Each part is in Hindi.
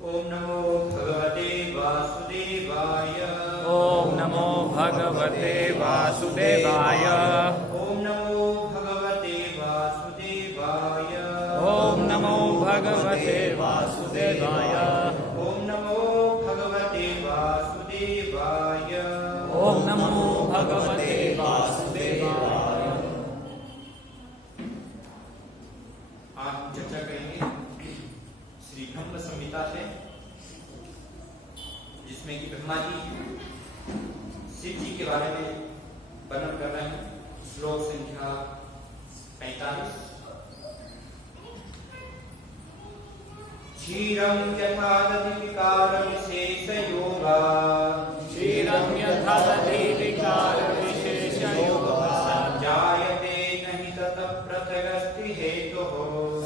ओम नमो भगवते वासुदेवाय। ओम नमो भगवते वासुदेवाय। ओम नमो भगवते वासुदेवाय। ओम नमो भगवते वासुदेवाय। ओम नमो भगवते वासुदेवाय। ओम नमो भगवते वासुदेवाय। आज चर्चा करेंगे श्री ब्रह्म संहिता से, जिसमें कि ब्रह्मा जी शिव जी के बारे में वर्णन कर रहे हैं। श्लोक संख्या 45। क्षीरं यथा दधि विकार विशेष योगा। क्षीरं यथा दधि विकार विशेष योगा। संजायते नहि ततः पृथगस्ति हेतुः।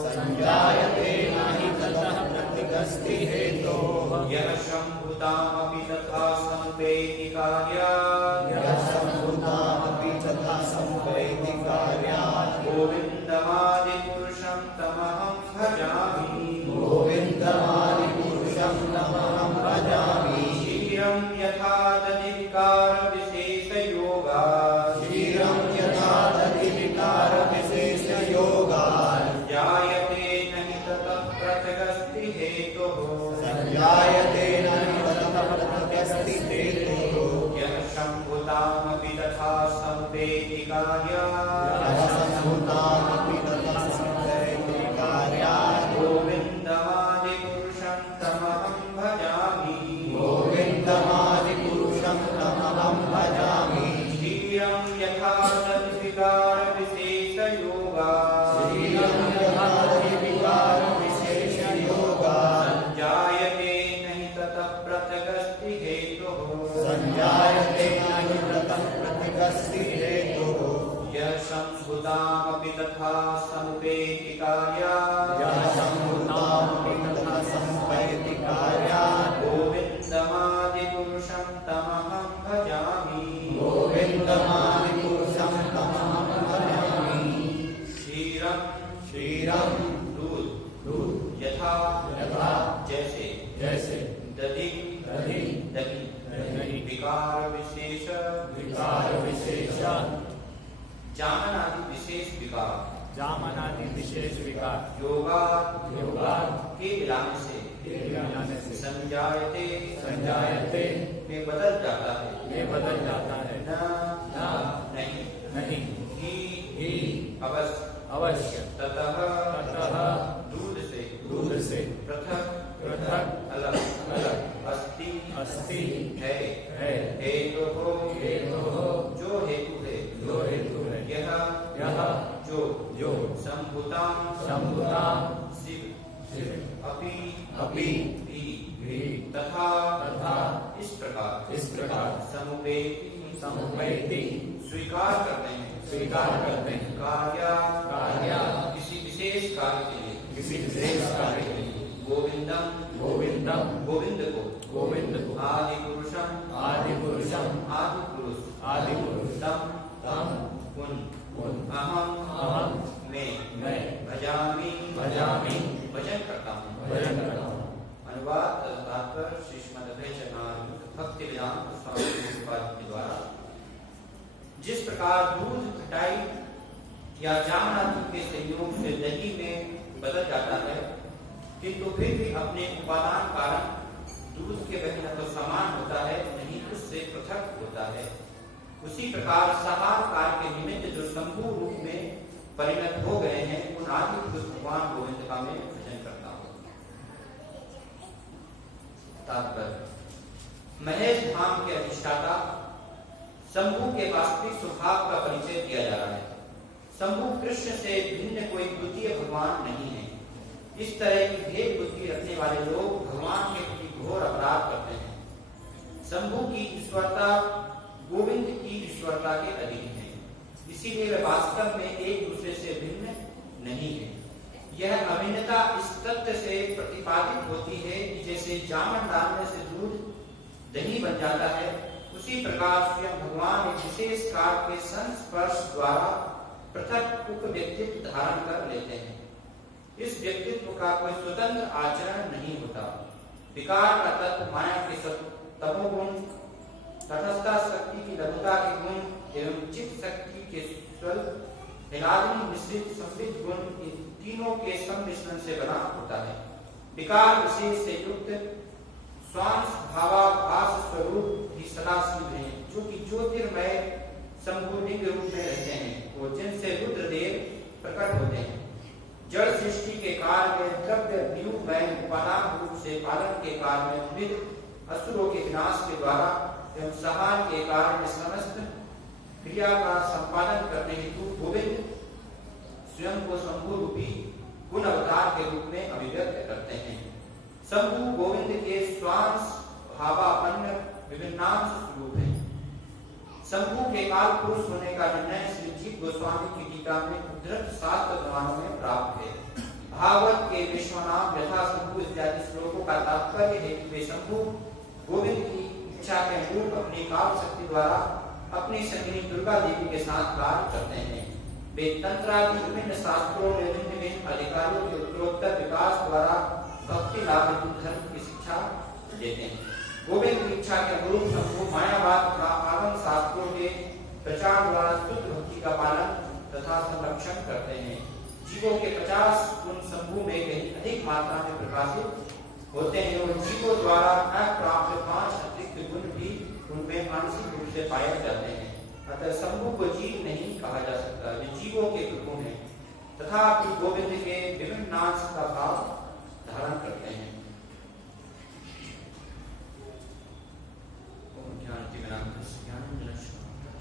संजायते नहि ततः पृथगस्ति हेतुः। यः सम्भूतामपि तथा संवेदि कार्यात्। यः सम्भूतामपि तथा संवेदि कार्यात्। गोविन्दमादिपुरुषं तमहं भजामि। गोविन्दमादिपुरुषं तमहं भजामि। क्षीरं यथा दधि विकार विशेष योगा। क्षीरं यथा दधि विकार विशेष योगा। जायते नहि ततः पृथगस्ति हेतुः। संजायते नहि ततः पृथगस्ति हेतुः। यः सम्भूतामपि तथा संवेदि कार्यात्। यः सम्भूतामपि तथा संवेदि कार्यात्। गोविन्दमादिपुरुषं तमहं भजामि। गोविन्दमादिपुरुषं तमहं भजामि। क्षीरं यथा दधि विकार विशेष योगा। क्षीरं यथा दधि विकार विशेष योगा। संजायते नहि ततः पृथगस्ति हेतुः। संजायते नहि ततः पृथगस्ति हेतुः। यः सम्भूतामपि तथा संवेदि कार्यात्। यः सम्भूतामपि तथा संवेदि कार्यात्। गोविन्दमादिपुरुषं तमहं भजामि। गोविन्दमादिपुरुषं तमहं भजामि। क्षीरं क्षीरं दूध यथा जैसे दधि दही विकार विशेष जामनादि विशेष विकार योगा के मिलाने से संजायते में बदल जाता है। न नहीं ही अवश्य ततः दूध से पृथक अलग अस्ति है हेतु जो हेतु है यह जो संभूतां शिव अपि भी तथा इस प्रकार समुपेति स्वीकार करते हैं कार्य किसी विशेष कार्य के लिए गोविंद को आदि पुरुष तम उन अहम मैं भजामि भजन करता हूँ। अनुवाद तात्पर्य श्रीमद् अद्वैत चरणामृत भक्तिवेदांत स्वामी प्रभुपाद के द्वारा। जिस प्रकार दूध खटाई या जामनादि के संयोग से दही में बदल जाता है, किंतु फिर भी अपने उपादान कारण दूध के बहना तो समान होता है, नहीं उससे पृथक होता है। उसी प्रकार सहार काल के निमित्त जो शंभु रूप में परिणत हो गए हैं, उन आदि पुरुष भगवान गोविंद का मैं भजन करता हूँ। तात्पर्य महेश धाम के अधिष्ठाता शंभु के वास्तविक स्वभाव का परिचय दिया जा रहा है। शंभु कृष्ण से भिन्न कोई द्वितीय भगवान नहीं है। इस तरह की भेद बुद्धि रखने वाले लोग भगवान के प्रति घोर अपराध करते हैं। शंभु की ईश्वरता गोविंद की ईश्वरता के अधीन है, इसीलिए वे वास्तव में एक दूसरे से भिन्न नहीं है। यह अभिन्नता इस तथ्य से प्रतिपादित होती है कि जैसे जामन डालने से दूध दही बन जाता है, उसी प्रकार स्वयं भगवान एक विशेष काल के संस्पर्श द्वारा पृथक उप व्यक्तित्व धारण कर लेते हैं। इस व्यक्तित्व का कोई स्वतंत्र आचरण नहीं होता। विकार का तत्व माया के तमोगुण, तटस्थता शक्ति की लघुता के गुण एवं चित्त शक्ति के स्वल्प हिलादनी मिश्रित संबित गुण, इन तीनों के सम्मिश्रण से बना होता है। विकार विशेष से युक्त स्वांश भावाभास स्वरूप ही सदाशिव है, जो कि ज्योतिर्मय संपूर्णिक रूप में रहते हैं और जिनसे रुद्रदेव प्रकट होते हैं। जड़ सृष्टि के काल में द्रव्य न्यूमय उपादान रूप से पालन के काल में विविध असुरों के विनाश के द्वारा एवं सहान के काल में समस्त क्रिया का संपादन करने हेतु गोविंद स्वयं को शंभु रूपी गुण अवतार के रूप में अभिव्यक्त करते हैं। शंभु गोविंद के स्वांश भावापन्न विभिन्नांश स्वरूप है। शंभु के काल पुरुष होने का निर्णय श्री जीव गोस्वामी की टीका में उद्धृत 7 प्रमाणों में प्राप्त है। भागवत के विश्वनाम यथा शंभु इत्यादि श्लोकों का तात्पर्य है कि वे शंभु गोविंद की इच्छा के अनुरूप अपनी काल शक्ति द्वारा अपनी संगिनी दुर्गा देवी के साथ कार्य करते हैं। वे तंत्रादि विभिन्न शास्त्रों में भिन्न भिन्न अधिकारियों के उत्तरोत्तर विकास द्वारा भक्ति लाभ हेतु धर्म की शिक्षा देते हैं। गोविंद की इच्छा के अनुरूप शंभु मायावाद का आगम शास्त्रों के प्रचार द्वारा शुद्ध भक्ति का पालन तथा संरक्षण करते हैं। जीवों के 50 गुण शंभु में कहीं अधिक मात्रा में प्रकाशित होते हैं और जीवों द्वारा प्राप्त 5 अतिरिक्त गुण भी उनमें आंशिक रूप से पाए जाते हैं। अतः शंभु को जीव नहीं कहा जा सकता, वे जीवों के गुण हैं तथा गोविंद के विभिन्न नाश का भाव धारण करते हैं।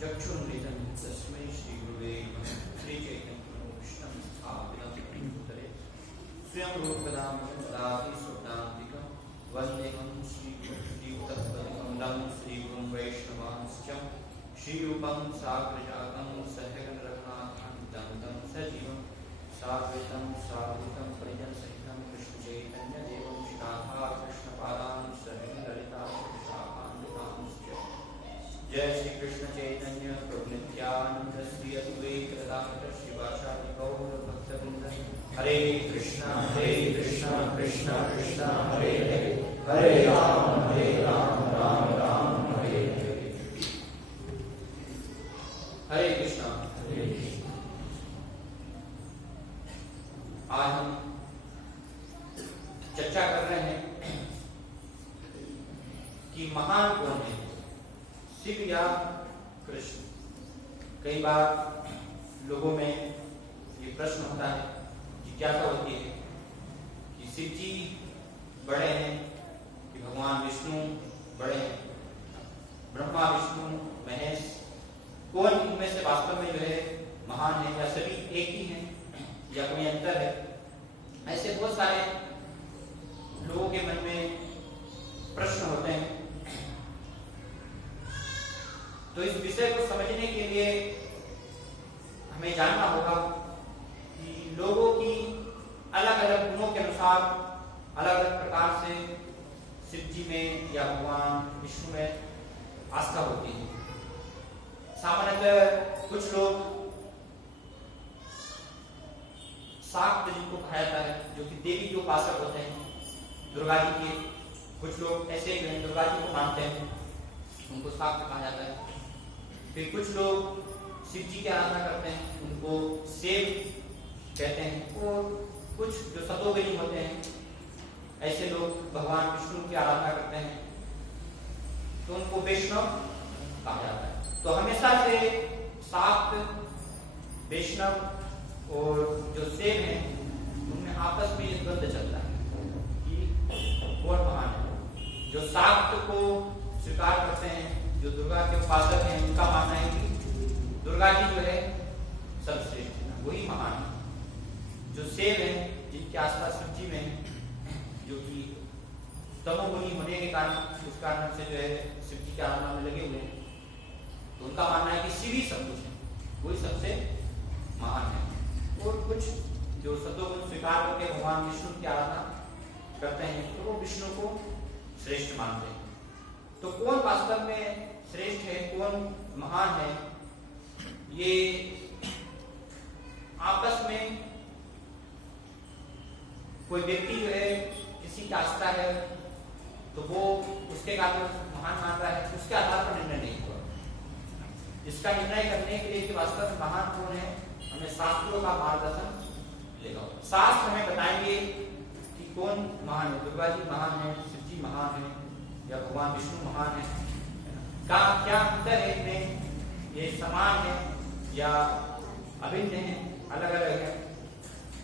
चक्षुर्मृतं तस्मै श्री गुरुवे नमः। श्री चैतन्य कृष्णं स्थापितं भूतले स्वयं रूपदामं ददाति स्वदान्तिकं वन्देहं श्रीयुक्तकमलं श्रीगुरुं वैष्णवांश्च श्रीरूपं साग्रजातं सहगण रघुनाथान्वितं सजीवं साद्वैतं साधुतं परिजनसहितं कृष्णचैतन्यदेवं श्रीराधा कृष्णपादान् सहगण ललिता श्रीशाखान्वितांश्च। जय श्री कृष्ण चैतन्य प्रभु नित्यानंद श्री अद्वैत गदाधर श्रीवासादि गौर भक्तवृंद। हरे कृष्णा कृष्णा कृष्णा हरे हरे, हरे राम राम राम हरे हरे। हरे कृष्णा। आज हम चर्चा कर रहे हैं कि महान कौन है, शिव या कृष्ण। कई बार लोगों में ये प्रश्न होता है, जिज्ञासा होती है कि शिव जी बड़े हैं कि भगवान विष्णु बड़े हैं, ब्रह्मा विष्णु महेश कौन इनमें से वास्तव में जो है महान है, या सभी एक ही हैं या कोई अंतर है। ऐसे बहुत सारे लोगों के मन में प्रश्न होते हैं। तो इस विषय को समझने के लिए हमें जानना होगा कि लोगों की अलग अलग गुणों के अनुसार अलग अलग प्रकार से शिव जी में या भगवान विष्णु में आस्था होती है। सामान्यतः कुछ लोग शाक्त जिनको कहा जाता है, जो कि देवी के उपासक होते हैं, दुर्गा जी के। कुछ लोग ऐसे दुर्गा जी को मानते हैं, उनको शाक्त कहा जाता है। फिर कुछ लोग शिव जी की आराधना करते हैं, उनको सेव कहते हैं। और कुछ जो सतोगुणी होते हैं, ऐसे लोग भगवान विष्णु की आराधना करते हैं, तो उनको वैष्णव कहा जाता है। तो हमेशा से शाक्त, वैष्णव और जो सेव है, उनमें आपस में एक द्वंद्व चलता है कि कौन महान है। जो शाक्त को स्वीकार करते हैं, जो दुर्गा के उपासक हैं, उनका मानना है कि दुर्गा जी जो है सर्वश्रेष्ठ है, वही महान है। जो सेव है, जिनके आसपास शिव जी में, जो कि तमोगुणी होने के कारण, उस कारण से जो है शिव जी की आराधना में लगे हुए हैं, तो उनका मानना है कि शिव ही सब कुछ है, वही सबसे महान है। और कुछ जो सतोगुण स्वीकार करके भगवान विष्णु की आराधना करते हैं, तो वो विष्णु को श्रेष्ठ मानते हैं। तो कौन वास्तव में श्रेष्ठ है, कौन महान है, ये आपस में कोई व्यक्ति जो है किसी की आस्था है तो वो उसके कारण महान मान रहा है, उसके आधार पर निर्णय नहीं हुआ। इसका निर्णय करने के लिए कि वास्तव में महान कौन है, हमें शास्त्रों का मार्गदर्शन लेगा। शास्त्र हमें बताएंगे कि कौन महान है, दुर्गा जी महान है, शिव जी महान है, या भगवान विष्णु महान है, का क्या अंतर है इनमें, ये समान है या अभिन्न है, अलग अलग है।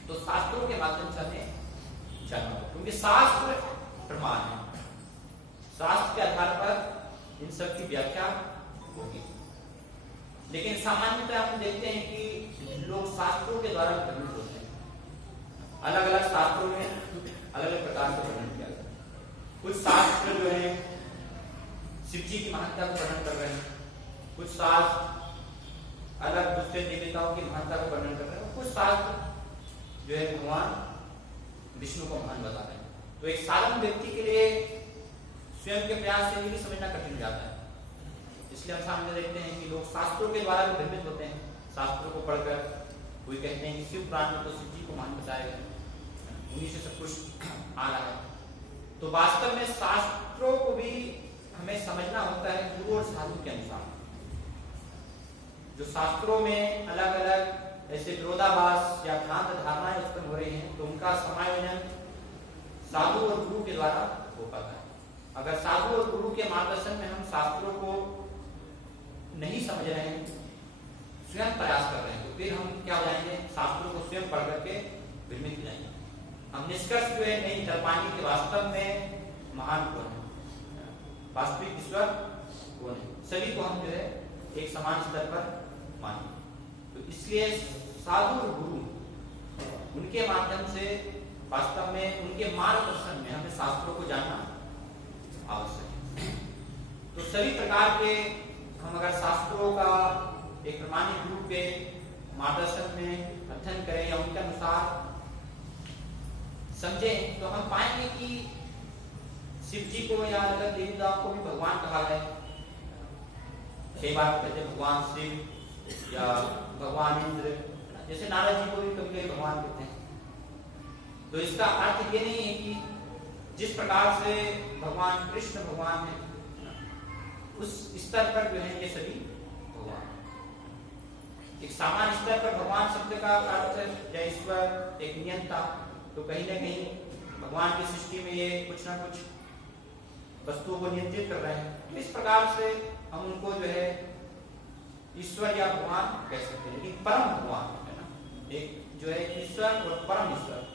तो शास्त्रों के माध्यम से हमें जानना होगा, क्योंकि शास्त्र प्रमाण है, शास्त्र के आधार पर इन सब की व्याख्या होगी। लेकिन सामान्यतः हम देखते हैं कि लोग शास्त्रों के द्वारा भ्रमित होते हैं। अलग अलग शास्त्रों में अलग अलग प्रकार से वर्णन किया जाता है। कुछ शास्त्र जो है शिव जी की महानता को वर्णन कर रहे हैं, कुछ शास्त्र अलग दूसरे देवताओं की महानता को वर्णन कर रहे हैं, कुछ शास्त्र जो है भगवान विष्णु को महान बता रहे हैं। तो एक साधारण व्यक्ति के लिए स्वयं के प्रयास से भी समझना कठिन हो जाता है। इसलिए हम सामने देखते हैं कि लोग शास्त्रों के द्वारा भी भ्रमित होते हैं। शास्त्रों को पढ़कर कोई कहते हैं कि शिव पुराण में तो शिव जी को महान बताया गया, उन्हीं से सब कुछ आ रहा है। तो वास्तव में शास्त्रों को भी हमें समझना होता है गुरु और साधु के अनुसार। जो शास्त्रों में अलग अलग ऐसे विरोधाभास या भ्रांत धारणाएं उत्पन्न हो रही हैं, तो उनका समायोजन साधु और गुरु के द्वारा हो पाता है। अगर साधु और गुरु के मार्गदर्शन में हम शास्त्रों को नहीं समझ रहे हैं, स्वयं प्रयास कर रहे हैं, तो फिर हम क्या हो जाएंगे, शास्त्रों को स्वयं पढ़ करके भ्रमित हो जाएंगे। हम निष्कर्ष जो है नहीं कर पाएंगे कि वास्तव में महान कौन है, वास्तविक ईश्वर कौन है। सभी को हम जो है एक समान स्तर पर माने। तो इसलिए साधु और गुरु उनके माध्यम से वास्तव में उनके मार्गदर्शन में हमें शास्त्रों को जानना आवश्यक है। तो सभी प्रकार के हम अगर शास्त्रों का एक प्रमाणित रूप के मार्गदर्शन में अध्ययन करें या उनके अनुसार समझें, तो हम पाएंगे कि शिव जी को या अलग देवताओं को भी भगवान कहा है। कई बार कहते भगवान शिव या भगवान इंद्र, जैसे नारद जी को भी कभी कभी भगवान कहते हैं। तो इसका अर्थ ये नहीं है कि जिस प्रकार से भगवान कृष्ण भगवान है, उस स्तर पर जो है ये सभी भगवान। एक सामान्य स्तर पर भगवान शब्द का अर्थ या ईश्वर एक नियंता, तो कहीं ना कहीं भगवान की सृष्टि में ये कुछ ना कुछ वस्तुओं को नियंत्रित कर रहे हैं। इस प्रकार से हम उनको जो है ईश्वर या भगवान कह सकते हैं। लेकिन परम भगवान है ना, एक जो है ईश्वर और परम ईश्वर,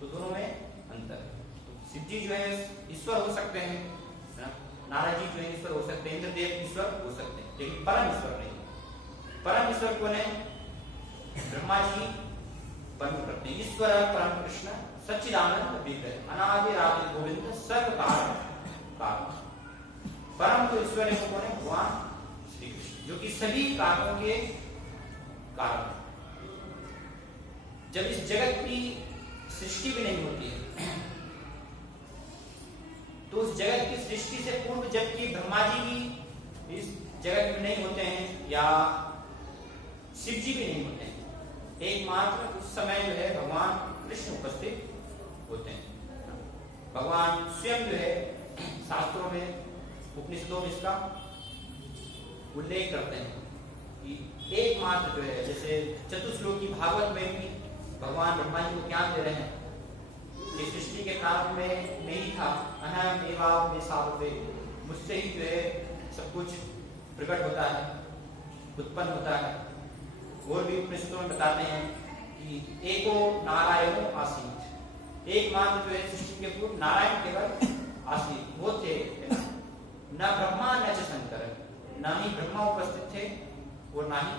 तो दोनों में अंतर है। तो शिव जी जो है ईश्वर हो सकते हैं, नारद जी जो है ईश्वर हो सकते हैं, इंद्रदेव ईश्वर हो सकते हैं, लेकिन परम ईश्वर नहीं। परम ईश्वर कौन है? ब्रह्मा जी परम करते हैं। ईश्वर परम कृष्ण सच्चिदानंद विग्रह अनादि आदि गोविंद सर्व कारण कारण। परम तो ईश्वर है, कौन है? भगवान श्री कृष्ण, जो कि सभी कारणों के कारण। जब इस जगत की सृष्टि भी नहीं होती है, तो उस जगत की सृष्टि से पूर्व जबकि ब्रह्मा जी भी इस जगत में नहीं होते हैं या शिव जी भी नहीं होते हैं, एकमात्र उस समय जो है भगवान कृष्ण उपस्थित होते हैं। भगवान स्वयं जो है शास्त्रों में उपनिषदों में इसका उल्लेख करते हैं कि एकमात्र जो है, जैसे चतुश्लोकी भागवत में भी भगवान ब्रह्मा जी को ज्ञान दे रहे हैं कि सृष्टि के प्रारंभ में नहीं था, अहम एवं सावते, मुझसे ही जो है सब कुछ प्रकट होता है, उत्पन्न होता है। और भी उपनिषदों में बताते हैं कि एको नारायणो आसीत, एकमात्र जो है सृष्टि के पूर्व नारायण केवल आसीत वो थे, न ब्रह्मा न च शंकर, न ही ब्रह्मा उपस्थित थे और न ही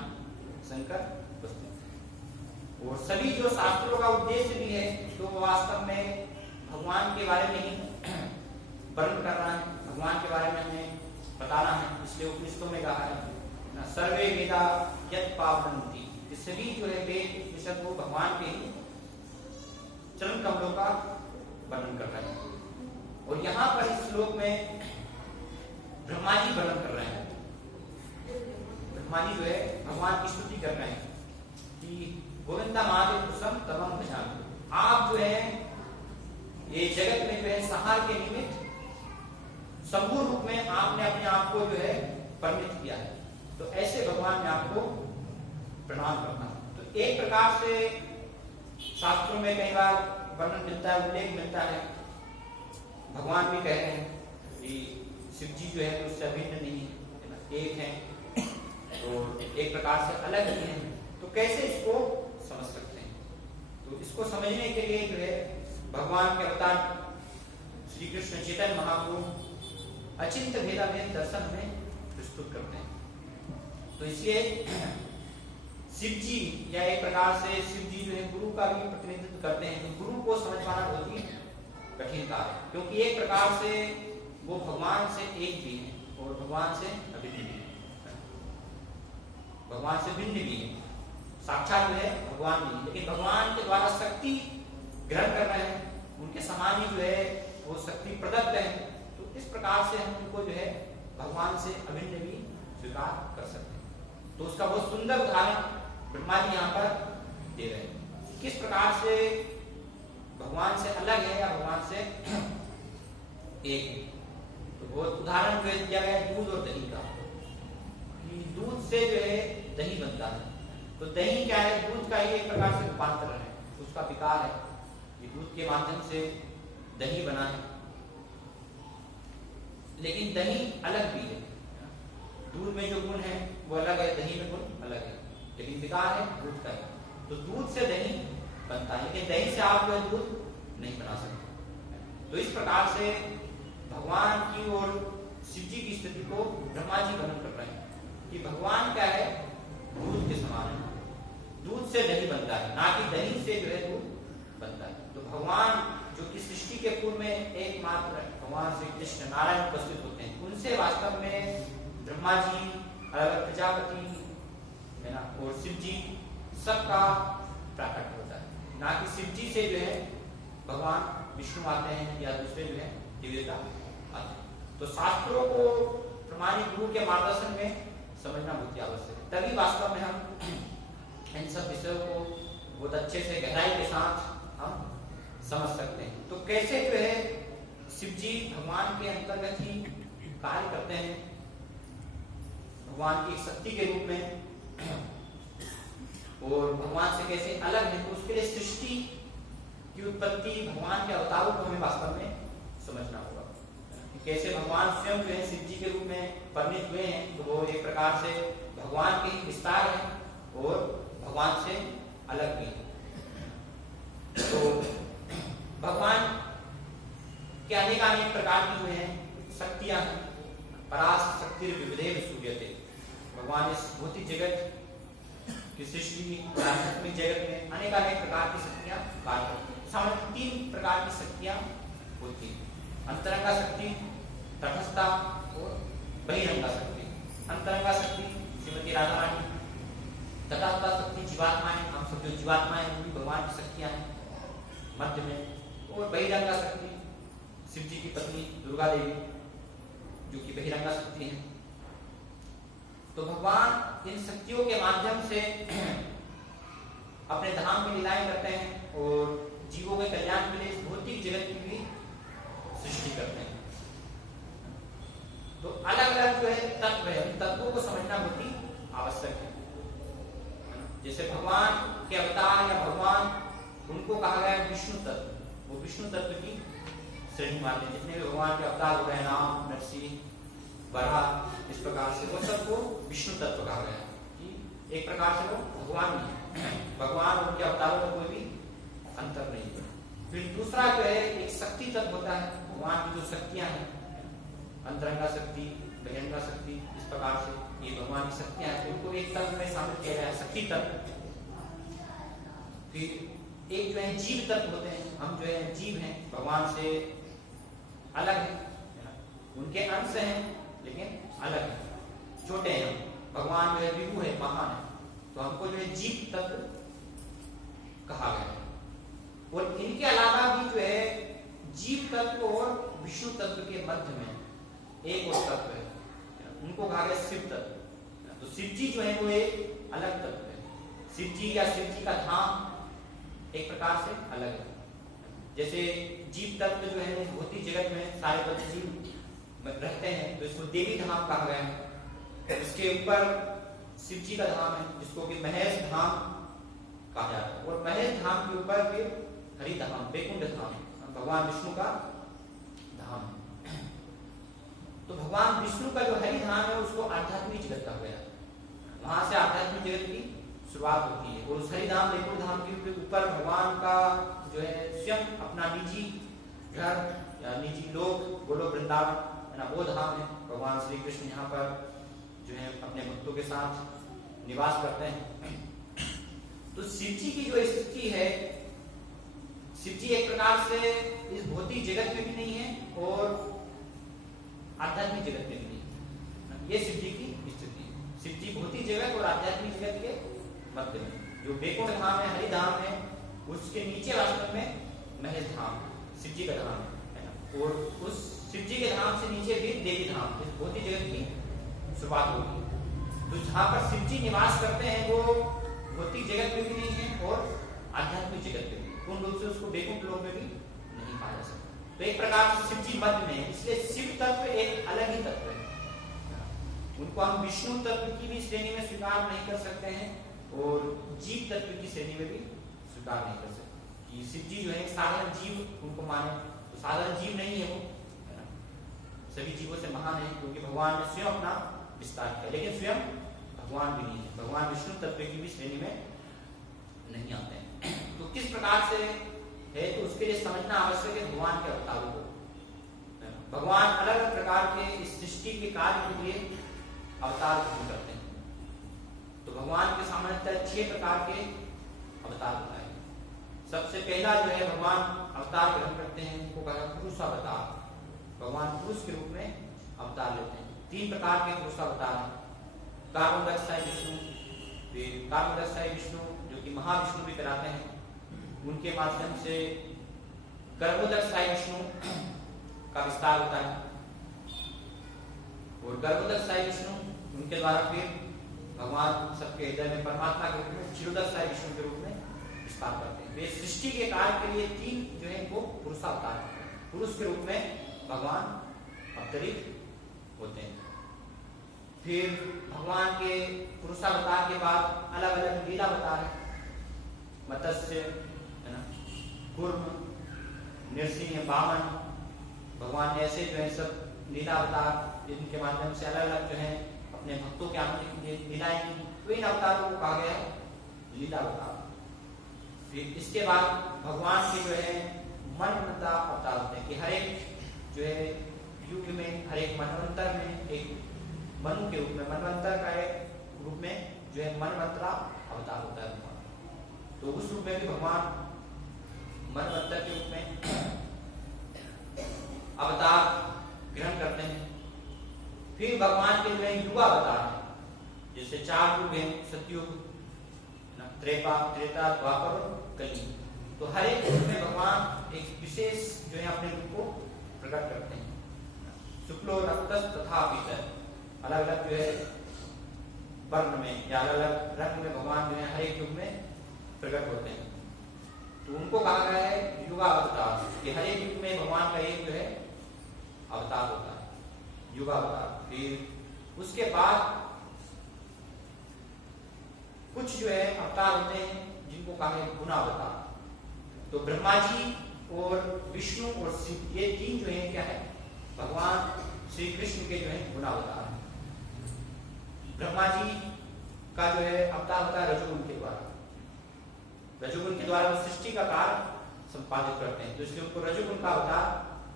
शंकर उपस्थित थे। और सभी जो शास्त्रों का उद्देश्य भी है, तो वो वास्तव में भगवान के बारे में ही वर्णन कर रहा है, भगवान के बारे में हमें बताना है। इसलिए उपनिषदों में कहा है सर्वे वेदा यत् पावन्ति, कि सभी जो है वेद उपनिषद वो भगवान के ही चरण कमलों का वर्णन कर रहे हैं। और यहाँ पर इस श्लोक में ब्रह्मा जी वर्णन कर रहे हैं, ब्रह्मा जी जो है भगवान की स्तुति कर रहे हैं कि गोविंदा मादे कुसम तमम भजामि। आप जो है ये जगत में जो है संहार के निमित्त शंभु रूप में आपने अपने आप को जो है परिणित किया है, तो ऐसे भगवान ने आपको प्रणाम करना। तो एक प्रकार से शास्त्रों में कई बार वर्णन मिलता है, उल्लेख मिलता है, भगवान भी कह रहे हैं कि शिव जी जो है उससे अभिन्न नहीं है, एक है, तो एक प्रकार से अलग ही है। तो कैसे इसको समझ सकते हैं? तो इसको समझने के लिए जो है भगवान के अवतार श्री कृष्ण चैतन्य महाप्रभु अचिंत्य भेदाभेद दर्शन में प्रस्तुत करते हैं। तो इसलिए शिव जी या एक प्रकार से शिव जी जो है गुरु का भी प्रतिनिधित्व करते हैं। तो गुरु को समझ पाना बहुत ही कठिन कार्य है, क्योंकि एक प्रकार से वो भगवान से एक भी है और भगवान से अभिन्न भी है, भगवान से भिन्न भी है, साक्षात है भगवान नहीं, लेकिन भगवान के द्वारा शक्ति ग्रहण कर रहे हैं, उनके समान ही जो है वो शक्ति प्रदत्त है। तो इस प्रकार से हम उनको जो है भगवान से अभिन्न भी स्वीकार कर सकते हैं। तो उसका बहुत सुंदर उदाहरण ब्रह्मा जी यहाँ पर दे रहे हैं, किस प्रकार से भगवान से अलग है या भगवान से एक है। तो बहुत उदाहरण जो दिया गया है दूध और दही का, कि दूध से जो है दही बनता है। तो दही क्या है? दूध का ही एक प्रकार से रूपांतर है, उसका विकार है, ये दूध के माध्यम से दही बना है। लेकिन दही अलग भी है, दूध में जो गुण है वो अलग है, दही में गुण अलग है, लेकिन विकार है दूध का ही। तो दूध से दही बनता है, लेकिन दही से आप जो है दूध नहीं बना सकते। तो इस प्रकार से भगवान की और शिव जी की स्थिति को ब्रह्मा जी वर्णन कर रहे हैं कि भगवान क्या है? दूध के समान है, दूध से दही बनता है, ना कि दही से जो है दूध बनता है। तो भगवान जो कि सृष्टि के पूर्व में एकमात्र भगवान श्री कृष्ण नारायण उपस्थित होते हैं, उनसे वास्तव में ब्रह्मा जी, प्रजापति है ना, और शिव जी सबका प्राकट्य होता है, ना कि शिव जी से जो है भगवान विष्णु आते हैं या दूसरे जो है दिव्यता आते हैं। तो शास्त्रों को प्रमाणिक गुरु के मार्गदर्शन में समझना बहुत ही आवश्यक है, तभी वास्तव में हम इन सब विषयों को बहुत अच्छे से गहराई के साथ हम समझ सकते हैं। तो कैसे जो है शिव जी भगवान के अंतर्गत ही कार्य करते हैं, भगवान की शक्ति के रूप में, और भगवान से कैसे अलग है। तो उसके लिए सृष्टि की उत्पत्ति, भगवान के अवतारों को हमें वास्तव में समझना होगा कि कैसे भगवान स्वयं जो है शिव जी के रूप में परिणित हुए हैं। तो वो एक प्रकार से भगवान के ही विस्तार है और भगवान से अलग भी है। तो भगवान के अनेक प्रकार की जो है शक्तियां हैं, परास शक्ति विविधेव सूर्यते। भगवान इस भौतिक जगत की सृष्टि, आध्यात्मिक जगत में अनेक प्रकार की शक्तियां कार्य करती हैं। सामान्य 3 प्रकार की शक्तियां होती हैं: अंतरंगा शक्ति, तटस्था और बहिरंगा शक्ति। अंतरंगा शक्ति श्रीमती राधा रानी, तटस्था शक्ति जीवात्माएं, हम सब जो जीवात्माएं वो भी भगवान की शक्तियां हैं मध्य में, और बहिरंगा शक्ति शिव जी की पत्नी दुर्गा देवी जो कि बहिरंगा शक्ति है। तो भगवान इन शक्तियों के माध्यम से अपने धाम में लीलाएं करते हैं और जीवों के कल्याण के लिए इस भौतिक जगत की भी सृष्टि करते हैं। तो अलग अलग जो है तत्व है, उन तत्वों को समझना बहुत ही आवश्यक है। जैसे भगवान के अवतार या भगवान, उनको कहा गया है विष्णु तत्व, वो विष्णु तत्व की श्रेणी मानते हैं। जितने भी भगवान के अवतार हो गए, राम, नरसिंह, वराह, इस प्रकार से वो सबको विष्णु तत्व कहा गया है कि एक प्रकार से वो भगवान नहीं है, भगवान उनके अवतारों में कोई भी अंतर नहीं है। फिर दूसरा जो है एक शक्ति तत्व होता है, भगवान की जो शक्तियां हैं, अंतरंगा शक्ति, बहिरंगा शक्ति, इस प्रकार से ये भगवान की शक्तियां हैं, उनको एक तत्व में शामिल किया गया है, शक्ति तत्व। फिर एक जो है जीव तत्व होते हैं, हम जो है जीव हैं, भगवान से अलग है, उनके अंश हैं लेकिन अलग है, छोटे हैं। भगवान जो है विभु है, महान है, तो हमको जो है जीव तत्व कहा गया है। और इनके अलावा भी जो है जीव तत्व और विष्णु तत्व के मध्य में एक और तत्व है, उनको कहा गया शिव तत्व। तो शिव जी जो है वो एक अलग तत्व है। शिव जी या शिव जी का धाम एक प्रकार से अलग है। जैसे जीव तत्व जो है भौतिक जगत में सारे बद्ध जीव रहते हैं, तो इसको देवी धाम कहा गया है। इसके ऊपर शिव जी का धाम है जिसको कि महेश धाम कहा जाता है, और महेश धाम के ऊपर फिर हरि धाम, वैकुंठ धाम, भगवान विष्णु का धाम है। तो भगवान विष्णु का जो हरि धाम है उसको आध्यात्मिक जगत कहा गया, वहां से आध्यात्मिक जगत की शुरुआत होती है। और उस हरि धाम वैकुंठ धाम के ऊपर भगवान का जो है स्वयं अपना निजी घर या निजी लोक गोलोक वृंदावन है ना, वो धाम है। भगवान श्री कृष्ण यहाँ पर जो है अपने भक्तों के साथ निवास करते हैं। तो शिव जी की जो स्थिति है, शिव जी एक प्रकार से इस भौतिक जगत में भी नहीं है और आध्यात्मिक जगत में भी नहीं है। ये शिव जी की स्थिति है। शिव जी भौतिक जगत और आध्यात्मिक जगत के मध्य में, जो वैकुंठ धाम है, हरि धाम है, उसके नीचे वास्तव में महेश धाम शिव जी का धाम है ना। और उस शिव जी के धाम से नीचे भी देवी धाम, इस भौतिक जगत की शुरुआत होगी। तो जहाँ पर शिव जी निवास करते हैं वो भौतिक जगत में भी नहीं है और आध्यात्मिक जगत में भी, पूर्ण रूप से उसको वैकुंठ लोक में भी नहीं पाया जा सकता। तो एक प्रकार से शिव जी मध्य में है, इसलिए शिव तत्व एक अलग ही तत्व है। उनको हम विष्णु तत्व की भी श्रेणी में स्वीकार नहीं कर सकते हैं और जीव तत्व की श्रेणी में भी स्वीकार नहीं कर सकते। कि शिव जी जो है साधारण जीव उनको माने, तो साधारण जीव नहीं है वो, सभी जीवों से महान है, क्योंकि भगवान ने स्वयं अपना विस्तार किया, लेकिन स्वयं भगवान भी नहीं है, भगवान विष्णु तत्व की भी श्रेणी में नहीं आते हैं। तो किस प्रकार से है, तो उसके लिए समझना आवश्यक है भगवान के अवतारों को। भगवान अलग अलग प्रकार के इस सृष्टि के कार्य के लिए अवतार ग्रहण करते हैं। तो भगवान के सामान्यतः 6 प्रकार के अवतार होता है। सबसे पहला जो है भगवान अवतार ग्रहण करते हैं, उनको कहा पुरुष अवतार। भगवान पुरुष के रूप में अवतार लेते हैं। 3 प्रकार के पुरुष अवतार हैं, कार्मोदक्षाय विष्णु, फिर कार्मोदक्षाय विष्णु जो कि महाविष्णु भी कराते हैं, उनके माध्यम से गर्भोदक्षाय विष्णु का विस्तार होता है, और गर्भोदक्षाय विष्णु उनके द्वारा फिर भगवान सबके हृदय में परमात्मा के रूप में क्षीरोदक्षाय विष्णु के रूप में विस्तार करते हैं। वे सृष्टि के कार्य के लिए 3 जो है वो पुरुषावतार हैं, पुरुष के रूप में भगवान अवतरित होते हैं। फिर भगवान के पुरुषावतार के बाद अलग अलग लीला अवतार है, मत्स्य है ना, कूर्म, नृसिंह, वामन। भगवान ने ऐसे जो है सब लीला अवतार जिनके माध्यम से अलग अलग जो है अपने भक्तों के आनंद के लिए लीलाएं की, तो इन अवतारों को कहा गया है लीला अवतार। फिर इसके बाद भगवान के जो है मनवंतर अवतार होते हैं कि हर एक जो है युग में, हर एक मनवंतर में एक मनु के रूप में, मनवंतर का एक रूप में जो है मनवंतरा अवतार होता है भगवान। तो उस रूप में भी भगवान मनवंतर के रूप में अवतार ग्रहण करते हैं। फिर भगवान के जो है युगावतार है, जैसे 4 युग हैं, सतयुग, त्रेता, द्वापर, कली। तो हर एक युग में भगवान एक विशेष जो है अपने रूप को प्रकट करते हैं। शुक्लो रक्तस तथा पीतर, अलग अलग जो है वर्ण में या अलग अलग रंग में भगवान जो है हर एक युग में प्रकट होते हैं। तो उनको कहा गया है युगावतार, कि हर एक युग में भगवान का एक जो है अवतार होता है, युगावतार। फिर उसके बाद कुछ जो है अवतार होते हैं जिनको कहा है गुणावतार। तो ब्रह्मा जी और विष्णु और शिव, ये 3 जो है क्या है, भगवान श्री कृष्ण के जो है गुणावतार है। ब्रह्मा जी का जो है अवतार होता है रजोगुण के द्वारा, रजोगुण के द्वारा वो सृष्टि का कार्य संपादित करते हैं, तो इसलिए उनको रजोगुण का अवतार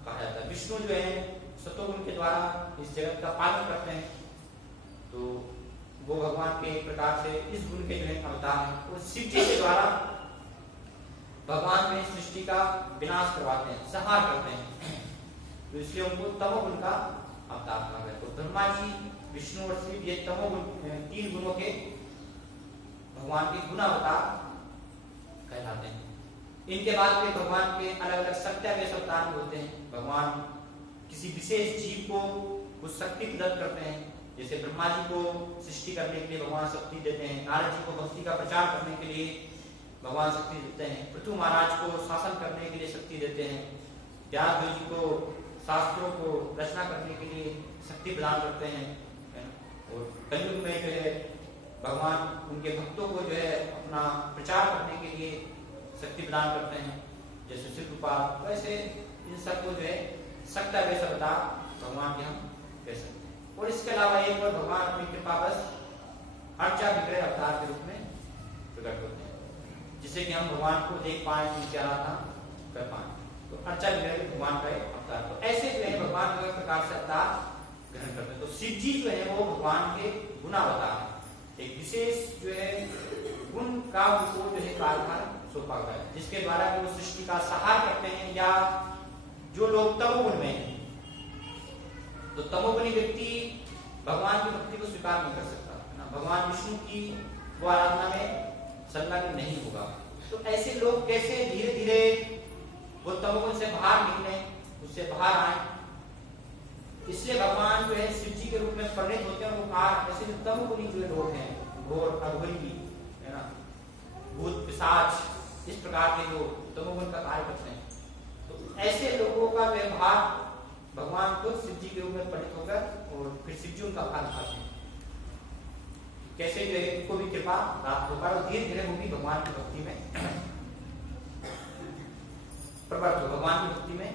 कहा जाता है। विष्णु जो है सतोगुण के द्वारा इस जगत का पालन करते हैं, तो वो भगवान के एक प्रकार से इस गुण के जो है अवतार है। और शिव जी के द्वारा भगवान में सृष्टि का विनाश करवाते हैं, संहार करते हैं, तो इसलिए उनको तमोगुण का अवतार कहा गया। तो ब्रह्मा जी, विष्णु और शिव ये तमोगुण 3 गुणों के भगवान के गुणावतार कहलाते हैं। इनके बाद में भगवान के अलग अलग सत्यावेश अवतार होते हैं। भगवान किसी विशेष जीव को कुछ शक्ति प्रदत्त करते हैं, जैसे ब्रह्मा जी को सृष्टि करने के लिए भगवान शक्ति देते हैं, नारद जी को भक्ति का प्रचार करने के लिए भगवान शक्ति देते हैं, पृथु महाराज को शासन करने के लिए शक्ति देते हैं, व्यास जी को शास्त्रों को रचना करने के लिए शक्ति प्रदान करते हैं, है ना? और कलयुग में जो है भगवान उनके भक्तों को जो है अपना प्रचार करने के लिए शक्ति प्रदान करते हैं, जैसे शिव कृपा। वैसे इन सबको जो है सकता वैसा बता भगवान के हम कह सकते हैं। और इसके अलावा एक और भगवान अपनी कृपा बस अर्चा विग्रह अवतार के रूप में प्रकट होते हैं, जिससे कि हम भगवान को देख पाए, उनकी आराधना कर पाए। तो अर्चा विग्रह भगवान का एक अवतार। तो ऐसे जो है भगवान अलग प्रकार से अवतार ग्रहण करते हैं। तो शिव जी जो है वो भगवान के गुणावतार है, एक विशेष जो है गुण का उनको जो है कार्यभार सौंपा गया है, जिसके द्वारा वो सृष्टि का सहार करते हैं। या जो लोग तमोगुण में हैं, तो तमोगुणी व्यक्ति भगवान की भक्ति को स्वीकार नहीं कर सकता, है ना? भगवान विष्णु की वो आराधना में संलग्न नहीं होगा। तो ऐसे लोग कैसे धीरे धीरे वो तमोगुण से बाहर निकले, उससे बाहर आए, इसलिए भगवान जो है शिव जी के रूप में परिणित होते हैं। वो ऐसे जो तमोगुणी जो लोग हैं, घोर अघोरी, है ना, भूत पिशाच, इस प्रकार के जो तमोगुण का कार्य करते हैं, तो ऐसे लोगों का व्यवहार भगवान को शिव जी के रूप में परिणित होकर और फिर शिव जी उनका फल खाते हैं। कैसे जो है उनको भी कृपा प्राप्त होगा और धीरे धीरे वो भी भगवान की भक्ति में प्रवृत्त हो, भगवान की भक्ति में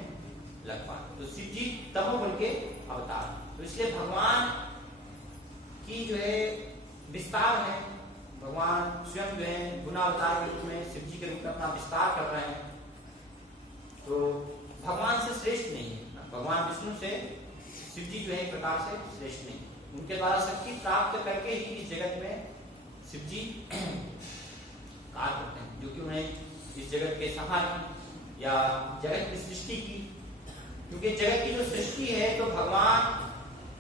लग पाए। तो शिव जी तमोगुण के अवतार, तो इसलिए भगवान की जो है विस्तार है, भगवान स्वयं जो है गुणावतार के रूप में शिव जी के रूप में अपना विस्तार कर रहे हैं। तो भगवान से श्रेष्ठ नहीं है, भगवान विष्णु से शिव जी जो है एक प्रकार से श्रेष्ठ नहीं, उनके द्वारा शक्ति प्राप्त करके ही इस जगत में शिव जी कार्य करते हैं, जो कि उन्हें इस जगत के संहार या जगत की सृष्टि की, क्योंकि जगत की जो सृष्टि है तो भगवान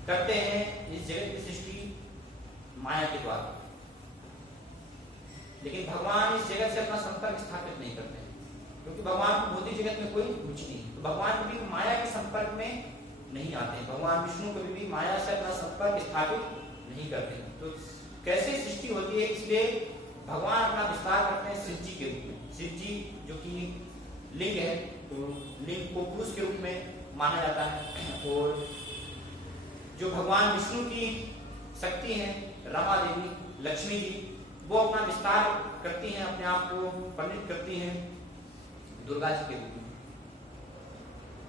करते हैं इस जगत की सृष्टि माया के द्वारा, लेकिन भगवान इस जगत से अपना संपर्क स्थापित नहीं करते हैं, क्योंकि भगवान को भौतिक जगत में कोई रुचि नहीं। तो भगवान कभी माया के संपर्क में नहीं आते हैं, भगवान विष्णु कभी भी माया से अपना संपर्क स्थापित नहीं करते हैं। तो कैसे सृष्टि होती है, इसलिए भगवान अपना विस्तार करते हैं शिव जी के रूप में। शिव जी जो कि लिंग है, तो लिंग को पुरुष के रूप में माना जाता है, और जो भगवान विष्णु की शक्ति है रमा देवी, लक्ष्मी जी, वो अपना विस्तार करती हैं, अपने आप को परिणित करती हैं दुर्गा जी के रूप में।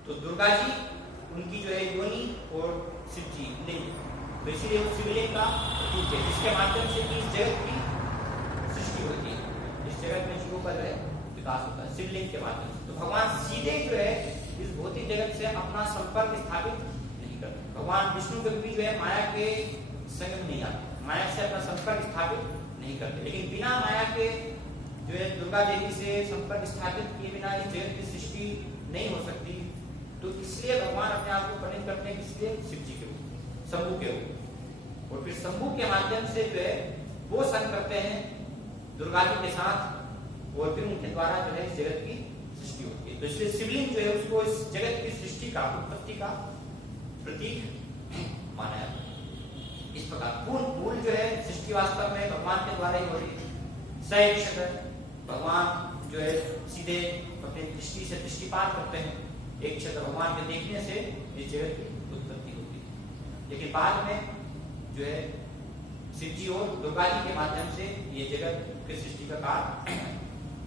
तो दुर्गा जी उनकी जो है योनि और शिव जी लिंग, तो इसीलिए वो शिवलिंग का प्रतीक है, जिसके माध्यम से इस जगत की सृष्टि होती है, इस जगत में जीवों का जो है विकास होता है शिवलिंग के माध्यम से। तो भगवान सीधे जो है इस भौतिक जगत से अपना संपर्क स्थापित नहीं करते। भगवान विष्णु कभी भी जो है माया के संग में नहीं आते, माया से अपना संपर्क स्थापित नहीं करते, लेकिन बिना माया के जो है दुर्गा देवी से संपर्क स्थापित किए बिना इस जगत की सृष्टि नहीं हो सकती। तो इसलिए भगवान अपने आप को परिणित करते हैं, इसलिए शिव जी के रूप, शंभु के रूप, और फिर शंभु के माध्यम से जो है वो संग करते हैं दुर्गा जी के साथ, और फिर उनके द्वारा जो है इस जगत की सृष्टि होती है। तो इसलिए शिवलिंग जो है उसको इस जगत की सृष्टि का, उत्पत्ति का प्रतीक माना जाता है। इस प्रकार मूल जो है सृष्टि वास्तव में भगवान के द्वारा ही हो रही है। सह भगवान जो है सीधे अपनी दृष्टि से दृष्टिपात करते हैं, एक क्षेत्र भगवान के देखने से इस जगत की उत्पत्ति होती है, लेकिन बाद में जो है शिव जी और दुर्गा जी के माध्यम से ये जगत की सृष्टि का कार्य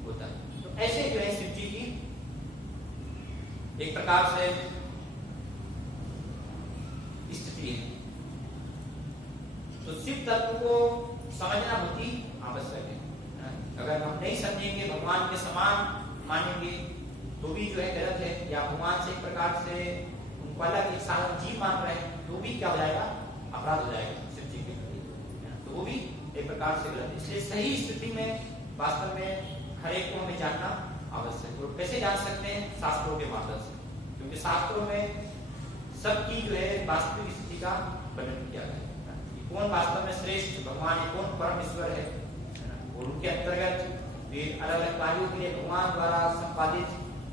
होता है। तो ऐसे जो है शिव जी की एक प्रकार से स्थिति है। तो शिव तत्व को समझना बहुत ही आवश्यक है। अगर हम नहीं समझेंगे, भगवान के समान मानेंगे, तो भी जो है गलत है, या भगवान से एक प्रकार से उनको अलग एक साधारण जीव मान रहे हैं, तो भी क्या हो जाएगा, अपराध हो जाएगा शिव जी के प्रति, तो वो भी एक प्रकार से गलत है। इसलिए सही स्थिति में वास्तव में हर एक को हमें जानना आवश्यक है। और कैसे जान सकते हैं, शास्त्रों के माध्यम से, क्योंकि शास्त्रों में सबकी जो है वास्तविक स्थिति का वर्णन किया गया है, कौन वास्तव में श्रेष्ठ भगवान है, कौन परम ईश्वर है, और उनके अंतर्गत अलग अलग कार्यों के लिए भगवान द्वारा संपादित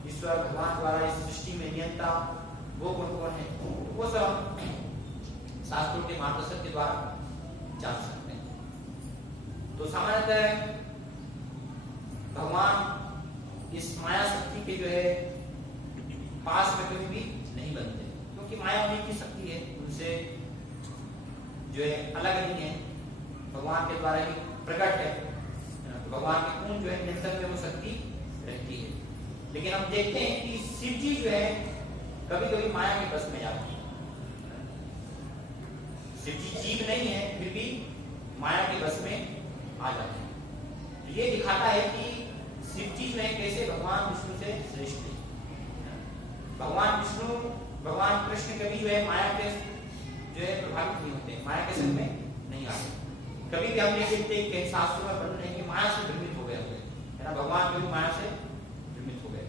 ईश्वर, भगवान द्वारा इस सृष्टि में नियंता वो कौन है, वो सब हम शास्त्रों के मार्गदर्शन के द्वारा जान सकते हैं। तो सामान्यतः भगवान इस माया शक्ति के जो है पास में कभी भी नहीं बनते, क्योंकि माया उन्हीं की शक्ति है, उनसे जो है अलग नहीं है, भगवान के द्वारा ही प्रकट है। तो भगवान के पूर्ण जो है नियंत्रण में वो शक्ति रहती है। लेकिन हम देखते हैं कि शिव जी जो है कभी कभी माया के बस में जाते हैं। शिव जी जीव नहीं है, फिर भी माया के बस में आ जाते हैं। तो ये दिखाता है कि शिव जी जो है कैसे भगवान विष्णु से श्रेष्ठ है। भगवान विष्णु, भगवान कृष्ण कभी जो है माया के जो है प्रभावित नहीं होते, माया के संग में नहीं आते। कभी भी हम ये देखते हैं कि शास्त्रों में वर्णन है कि माया से भ्रमित हो गए होंगे, है ना, भगवान कभी माया से भ्रमित हो गए।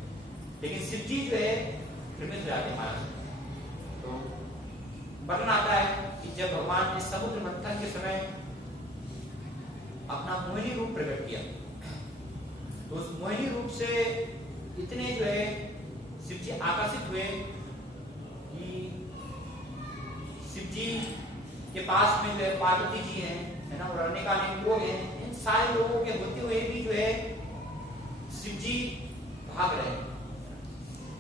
लेकिन शिव जी जो है भ्रमित हो जाते माया से। तो वर्णन आता है कि जब भगवान ने समुद्र मंथन के समय अपना मोहिनी रूप प्रकट किया, तो उस मोहिनी रूप से इतने जो है शिव जी आकर्षित हुए कि शिव जी के पास में जो है पार्वती जी हैं, है ना, और अनेक लोग हैं। इन सारे लोगों के होते हुए भी जो है शिव जी भाग रहे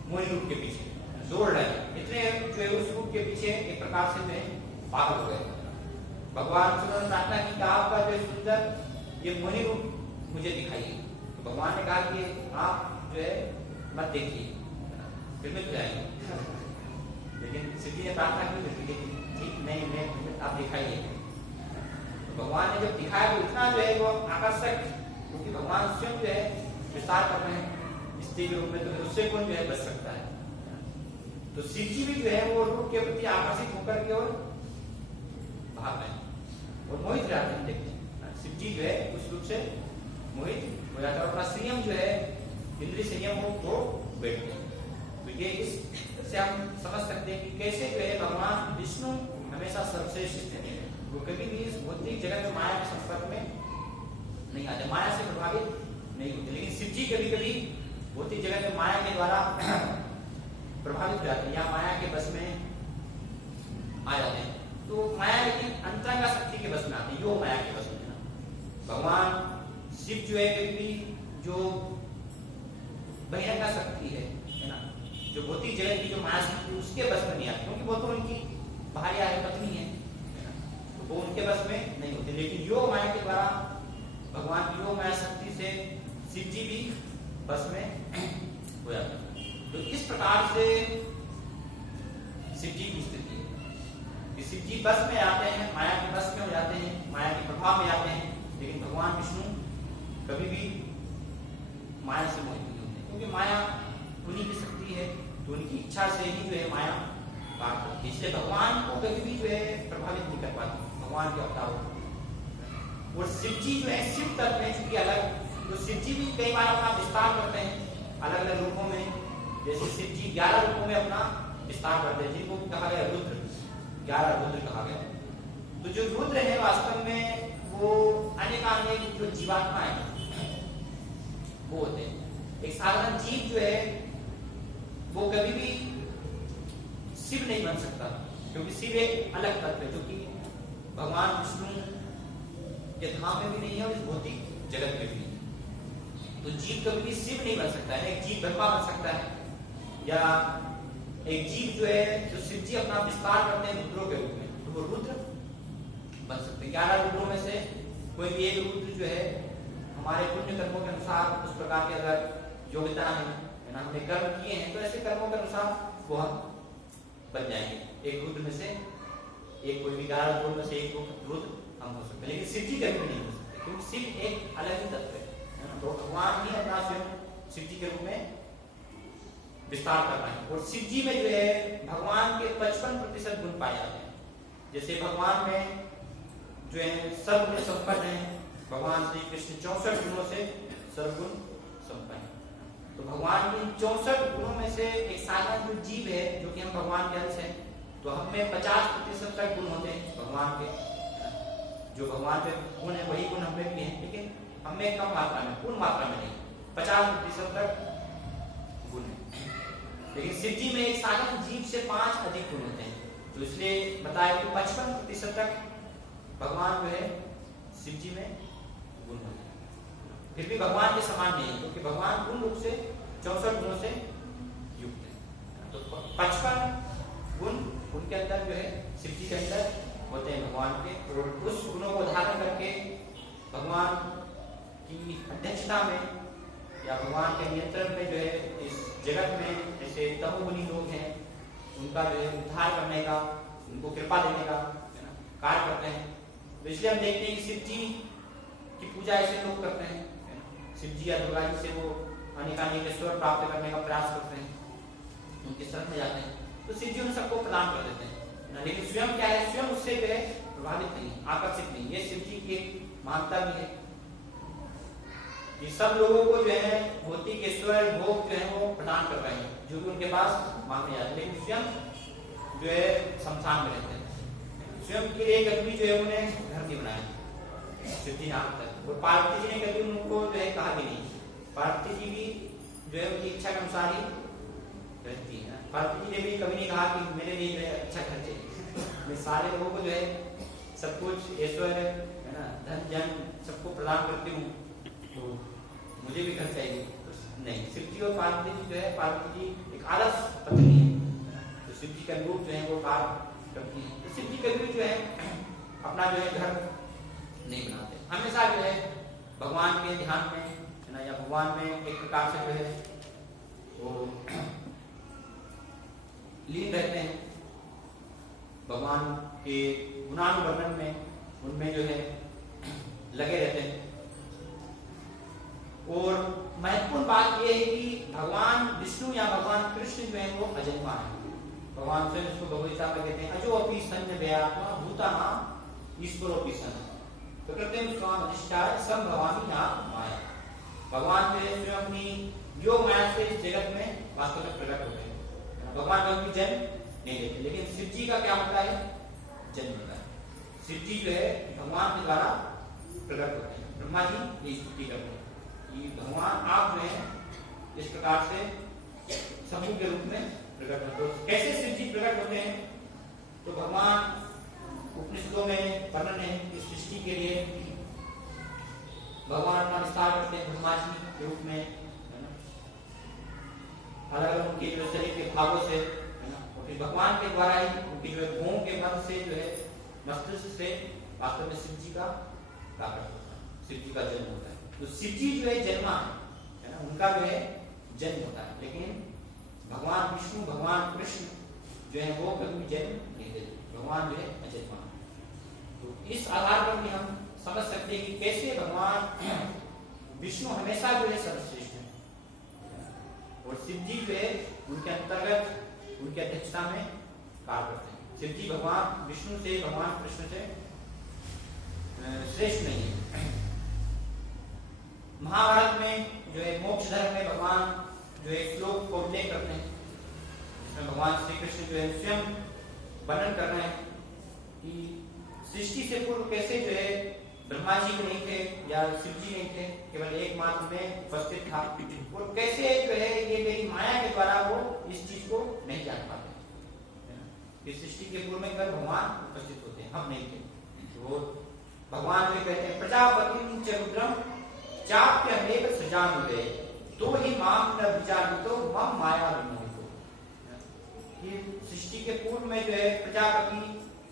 मोहिनी रूप के पीछे, दौड़ रहे, इतने जो है उस रूप के पीछे एक प्रकार से मैं पागल हो गए। भगवान से उन्होंने प्रार्थना की कि आपका जो सुंदर ये मोहिनी रूप मुझे दिखाइए। तो भगवान ने कहा कि आप जो है मत देखिए, फिर मैं जाएंगे। लेकिन शिव जी ने प्रार्थना की, ठीक नहीं, आप दिखाइए। तो भगवान ने जब दिखाया तो इतना जो है वो आकर्षक, क्योंकि भगवान स्वयं जो है विस्तार कर रहे हैं स्त्री के रूप में, तो उससे कौन जो है बच सकता है। तो शिव जी भी जो है वो रूप के प्रति आकर्षित होकर के और भाग रहे हैं और मोहित रहते हैं। देखिए शिव जी जो है उस रूप से मोहित हो जाता है और अपना संयम जो है इंद्रिय संयम को बैठते हैं। तो ये इससे हम समझ सकते हैं कि कैसे जो है भगवान विष्णु हमेशा सर्वश्रेष्ठ है। वो कभी भी इस भौतिक जगत में माया के संपर्क में नहीं आते, माया से प्रभावित नहीं होते। लेकिन शिव जी कभी कभी भौतिक जगत में माया के द्वारा प्रभावित हो जाते हैं या माया के बस में आ जाते हैं। तो माया लेकिन अंतरंगा शक्ति के बस में आते हैं, योग माया के बस में है। भगवान शिव जो है कभी भी जो बहिरंगा शक्ति है ना, जो भौतिक जगत की जो माया शक्ति उसके बस में नहीं आती, क्योंकि वो तो उनकी भार्या है, पत्नी है, तो वो उनके बस में नहीं होते। लेकिन योग माया के द्वारा भगवान की योग माया शक्ति से शिव जी भी बस में हो जाते हैं। तो इस प्रकार से शिव जी की स्थिति है कि शिव जी बस में आते हैं, माया के बस में हो जाते हैं, माया के प्रभाव में आते हैं। लेकिन भगवान विष्णु कभी भी माया से मोहित नहीं होते, क्योंकि माया उन्हीं की शक्ति है, तो उनकी इच्छा से ही जो है माया काम करती है। इसलिए भगवान को कभी भी जो है प्रभावित नहीं कर पाती भगवान के अवतारों को। और शिव जी जो है शिव तत्व है चूंकि अलग, तो शिव जी भी कई बार अपना विस्तार करते हैं अलग अलग रूपों में। जैसे शिव जी 11 रूपों में अपना विस्तार करते हैं, जिनको कहा गया रुद्र, 11 रुद्र कहा गया। तो जो रुद्र है वास्तव में वो अनेकानेक जो जीवात्मा है वो होते हैं। एक साधारण जीव जो है वो कभी भी शिव नहीं बन सकता, क्योंकि शिव एक अलग तत्व है जो कि भगवान विष्णु के धाम में भी नहीं है और इस भौतिक जगत में भी नहीं। तो जीव कभी भी शिव नहीं बन सकता है। एक जीव ब्रह्मा बन सकता है, या एक जीव जो है जो शिव जी अपना विस्तार करते हैं रुद्रों के रूप में, तो वो रुद्र बन सकते हैं। 11 रुद्रों में से कोई भी एक रुद्र जो है हमारे पुण्य कर्मों के अनुसार उस प्रकार की अगर योग्यता है ना, हमने कर्म किए हैं तो ऐसे कर्मों के अनुसार वो हम बन जाएंगे। एक रुद्र में से एक, कोई भी 11 रुद्रों में से एक रुद्र हम हो सकते हैं। लेकिन शिव जी कभी नहीं हो सकते, क्योंकि शिव एक अलग ही तत्व है। तो भगवान ही अपना स्वयं शिव जी के रूप में विस्तार कर रहे हैं। और शिव जी में जो है भगवान के 55% गुण पाए जाते हैं। जैसे भगवान में जो है सर्वगुण संपन्न है, भगवान श्री कृष्ण 64 गुणों से सर्वगुण संपन्न है। तो भगवान के 64 गुणों में से एक साधारण जो जीव है जो कि हम भगवान के अंश हैं, तो हम में 50% तक गुण होते हैं भगवान के। जो भगवान के गुण है वही गुण हमें भी है, लेकिन हमें कम मात्रा में, पूर्ण मात्रा में नहीं, 50% तक गुण है। लेकिन शिव जी में एक साधारण जीव से 5 अधिक गुण होते हैं। तो इसलिए बताया कि 55% तक भगवान जो है शिव जी में गुण होते हैं। फिर भी भगवान के समान नहीं है, क्योंकि भगवान पूर्ण रूप से 64 गुणों से युक्त है। तो 55 गुण उनके अंदर जो है शिव जी के अंदर होते हैं भगवान के, और उस गुणों को धारण करके भगवान की अध्यक्षता में या भगवान के नियंत्रण में जो है इस जगत में जैसे तमोगुनी लोग हैं उनका जो है उद्धार करने का, उनको कृपा देने का कार्य करते हैं। तो इसलिए हम देखते हैं कि शिव जी की पूजा ऐसे लोग करते हैं, शिव जी या दुर्गा जी से वो अनेकानेक ईश्वर प्राप्त करने का प्रयास करते हैं, उनके शरण में जाते हैं, तो शिव जी उन सबको प्रदान कर देते हैं। लेकिन स्वयं क्या है, स्वयं उससे जो है प्रभावित नहीं, आकर्षित नहीं। ये शिव जी की एक महानता भी है कि सब लोगों को जो है भौतिक ईश्वर भोग जो है वो प्रदान कर रहे हैं जो भी उनके पास मांगने जाते हैं, लेकिन स्वयं जो है शमशान में रहते हैं। स्वयं के लिए कभी जो है उन्हें घर नहीं बनाया शिव जी नाम तक, और पार्वती जी ने कभी उनको जो है कहा भी नहीं। पार्वती जी भी जो है उनकी इच्छा के अनुसार ही रहती है। पार्वती जी ने भी कभी नहीं कहा कि मेरे लिए जो है अच्छा घर चाहिए, मैं सारे लोगों को जो है सब कुछ ऐश्वर्य है ना, धन जन सबको प्रदान करती हूँ, तो मुझे भी घर चाहिए। तो नहीं, शिव जी और पार्वती जी जो है, पार्वती जी एक आदर्श पत्नी है, तो शिव जी का रूप जो है वो कार्य करती है। तो शिव जी कभी जो है अपना जो है घर नहीं बनाते, हमेशा जो है भगवान के ध्यान में है ना, या भगवान में एक प्रकार से जो है वो लीन रहते हैं, भगवान के गुणानुवर्णन में उनमें जो है लगे रहते हैं। और महत्वपूर्ण बात यह है कि भगवान विष्णु या भगवान कृष्ण जो है वो अजन्मा है। भगवान स्वयं इसको भगवत में कहते हैं अजो अपि सन्न व्यात्मा भूतानां ईश्वरोऽपि सन् प्रकृतिं स्वाम अधिष्ठाय संभवामि नाम माया। भगवान जो है स्वयं अपनी योग माया से इस जगत में वास्तव में प्रकट होते हैं। भगवान कभी जन्म नहीं लेते, लेकिन शिव जी का क्या होता है, जन्म होता है। शिव जी जो है भगवान के द्वारा प्रकट होते हैं। ब्रह्मा जी ये स्तुति करते हैं कि भगवान आप जो है इस प्रकार से शंभु के रूप में प्रकट होते हैं। कैसे शिव जी प्रकट होते हैं, तो भगवान उपनिषदों में वर्णन है इस सृष्टि के लिए भगवान अपना विस्तार करते हैं ब्रह्मा जी के रूप में, है ना, अलग अलग उनके जो शरीर के भागों से, है ना, और फिर भगवान के द्वारा ही उनकी जो है भूमि के मध्य से जो है मस्तिष्क से वास्तव में शिव जी का प्राकट होता है, शिव जी का जन्म होता है। तो शिव जी जो है जन्मा है ना, उनका जो है जन्म होता है, लेकिन भगवान विष्णु भगवान कृष्ण जो है वो कभी जन्म नहीं देते, भगवान जो है अजन्मा। तो इस आधार पर भी हम समझ सकते हैं कि कैसे भगवान विष्णु हमेशा जो है सर्वश्रेष्ठ है, और शिव जी जो है उनके अंतर्गत उनकी अध्यक्षता में कार्य करते हैं। शिव जी भगवान विष्णु से भगवान कृष्ण से श्रेष्ठ नहीं है। महाभारत में जो है मोक्ष धर्म में भगवान जो है श्लोक को उल्लेख करते हैं, जिसमें भगवान श्री कृष्ण जो है स्वयं वर्णन कर रहे हैं कि सृष्टि से पूर्व कैसे जो है ब्रह्मा जी नहीं थे या शिव जी नहीं थे, केवल एकमात्र में उपस्थित था, और कैसे जो है ये मेरी माया के द्वारा वो इस चीज को नहीं जान पाते। इस सृष्टि के पूर्व में केवल भगवान उपस्थित होते हैं, हम नहीं थे। तो भगवान जो कहते हैं प्रजापतिं च रुद्रम चाप्यमेव सृजामि तो ही माम न विचारितो मम माया विमोहितो। ये सृष्टि के पूर्व में जो है प्रजापति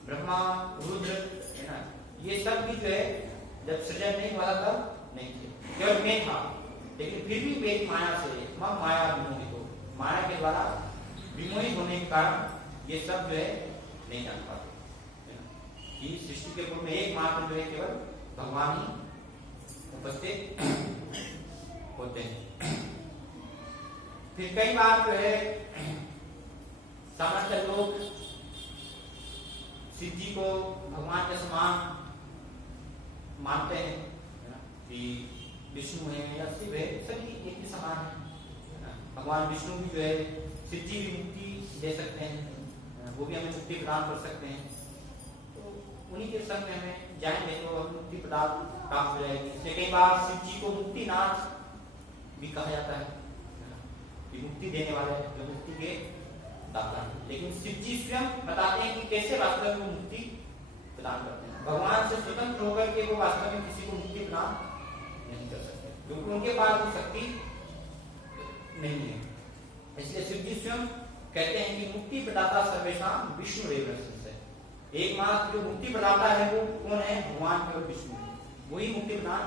ब्रह्मा रुद्र है ना, ये सब भी जो है जब सृजन नहीं हुआ तब नहीं थे, केवल मैं था, लेकिन फिर भी मेरी माया से मम माया विमोहित हो, माया के द्वारा विमोहित होने के कारण ये सब जो है नहीं जान पाते कि सृष्टि के पूर्व में एकमात्र जो है केवल भगवान ही उपस्थित होते हैं। फिर कई बार जो है समस्त लोग शिव जी को भगवान के समान मानते हैं कि विष्णु है या शिव है, सभी एक ही समान है। भगवान विष्णु भी जो है शिव जी भी मुक्ति दे सकते हैं, वो भी हमें मुक्ति प्रदान कर सकते हैं। तो उन्हीं के संग में हमें जाएंगे तो हम मुक्ति प्राप्त हो जाएगी। इसलिए कई बार शिव जी को मुक्तिनाथ भी कहा जाता है कि मुक्ति देने वाले जो मुक्ति के दाता है। लेकिन शिव जी स्वयं बताते हैं कि कैसे वास्तव में मुक्ति प्रदान करते हैं। भगवान से स्वतंत्र होकर के वो वास्तव में किसी को मुक्ति प्रदान नहीं कर सकते, क्योंकि उनके पास वो शक्ति नहीं है। इसलिए शिव जी स्वयं कहते हैं कि मुक्ति प्रदाता सर्वेशाम विष्णु रेव से एकमात्र जो मुक्ति प्रदाता है वो कौन है? भगवान केवल विष्णु है, वही मुक्ति प्रदान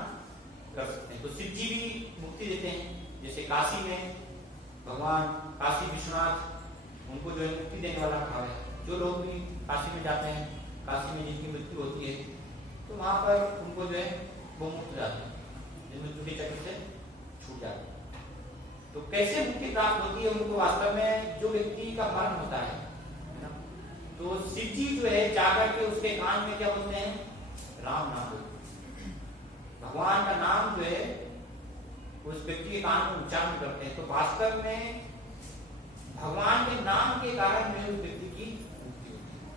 कर सकते हैं। तो शिव जी भी मुक्ति देते हैं, जैसे काशी में भगवान काशी विश्वनाथ उनको जो है मुक्ति देने वाला कहा है। जो लोग भी काशी में जाते हैं, काशी में जिनकी मृत्यु होती है तो वहां पर उनको जो है वो मुक्त जाते हैं, मृत्यु के चक्र से छूट जाते हैं। तो कैसे मुक्ति प्राप्त होती है उनको? वास्तव में जो व्यक्ति का मरण होता है ना, तो शिव जी जो है जाकर के उसके कान में क्या बोलते हैं? राम नाम बोलते हैं। भगवान का नाम जो है उस व्यक्ति के कान में उच्चारण करते हैं। तो वास्तव में भगवान के नाम के कारण में उस व्यक्ति की मुक्ति होती है,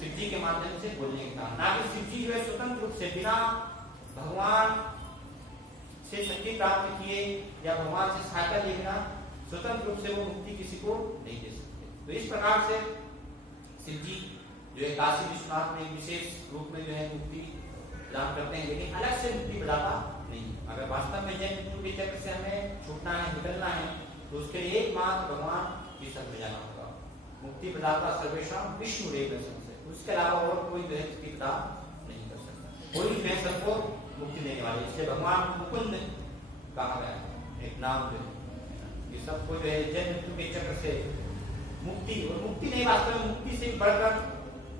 शिव जी के माध्यम से बोलने के कारण। ना कि शिव जी जो है स्वतंत्र रूप से बिना भगवान से शक्ति प्राप्त किए या भगवान से सहायता लिए बिना स्वतंत्र रूप से वो मुक्ति किसी को नहीं दे सकते। तो इस प्रकार से शिव जी जो है काशी विश्वनाथ में एक विशेष रूप में जो है मुक्ति प्रदान करते हैं, लेकिन अलग से मुक्ति प्रदाता नहीं। अगर वास्तव में जन्म मृत्यु के चक्र से हमें छूटना है, निकलना है, तो उसके लिए एकमात्र भगवान की शरण में जाना होगा। मुक्ति प्रदाता सर्वेशाम विष्णु रेव से, उसके अलावा और कोई जो है मुक्ति प्रदान नहीं कर सकता। कोई जो है सबको मुक्ति देने वाले, इसलिए भगवान मुकुंद कहा गया है, एक नाम जो है। ये सबको जो है जन्म मृत्यु के चक्र से मुक्ति, और मुक्ति नहीं, वास्तव में मुक्ति से बढ़कर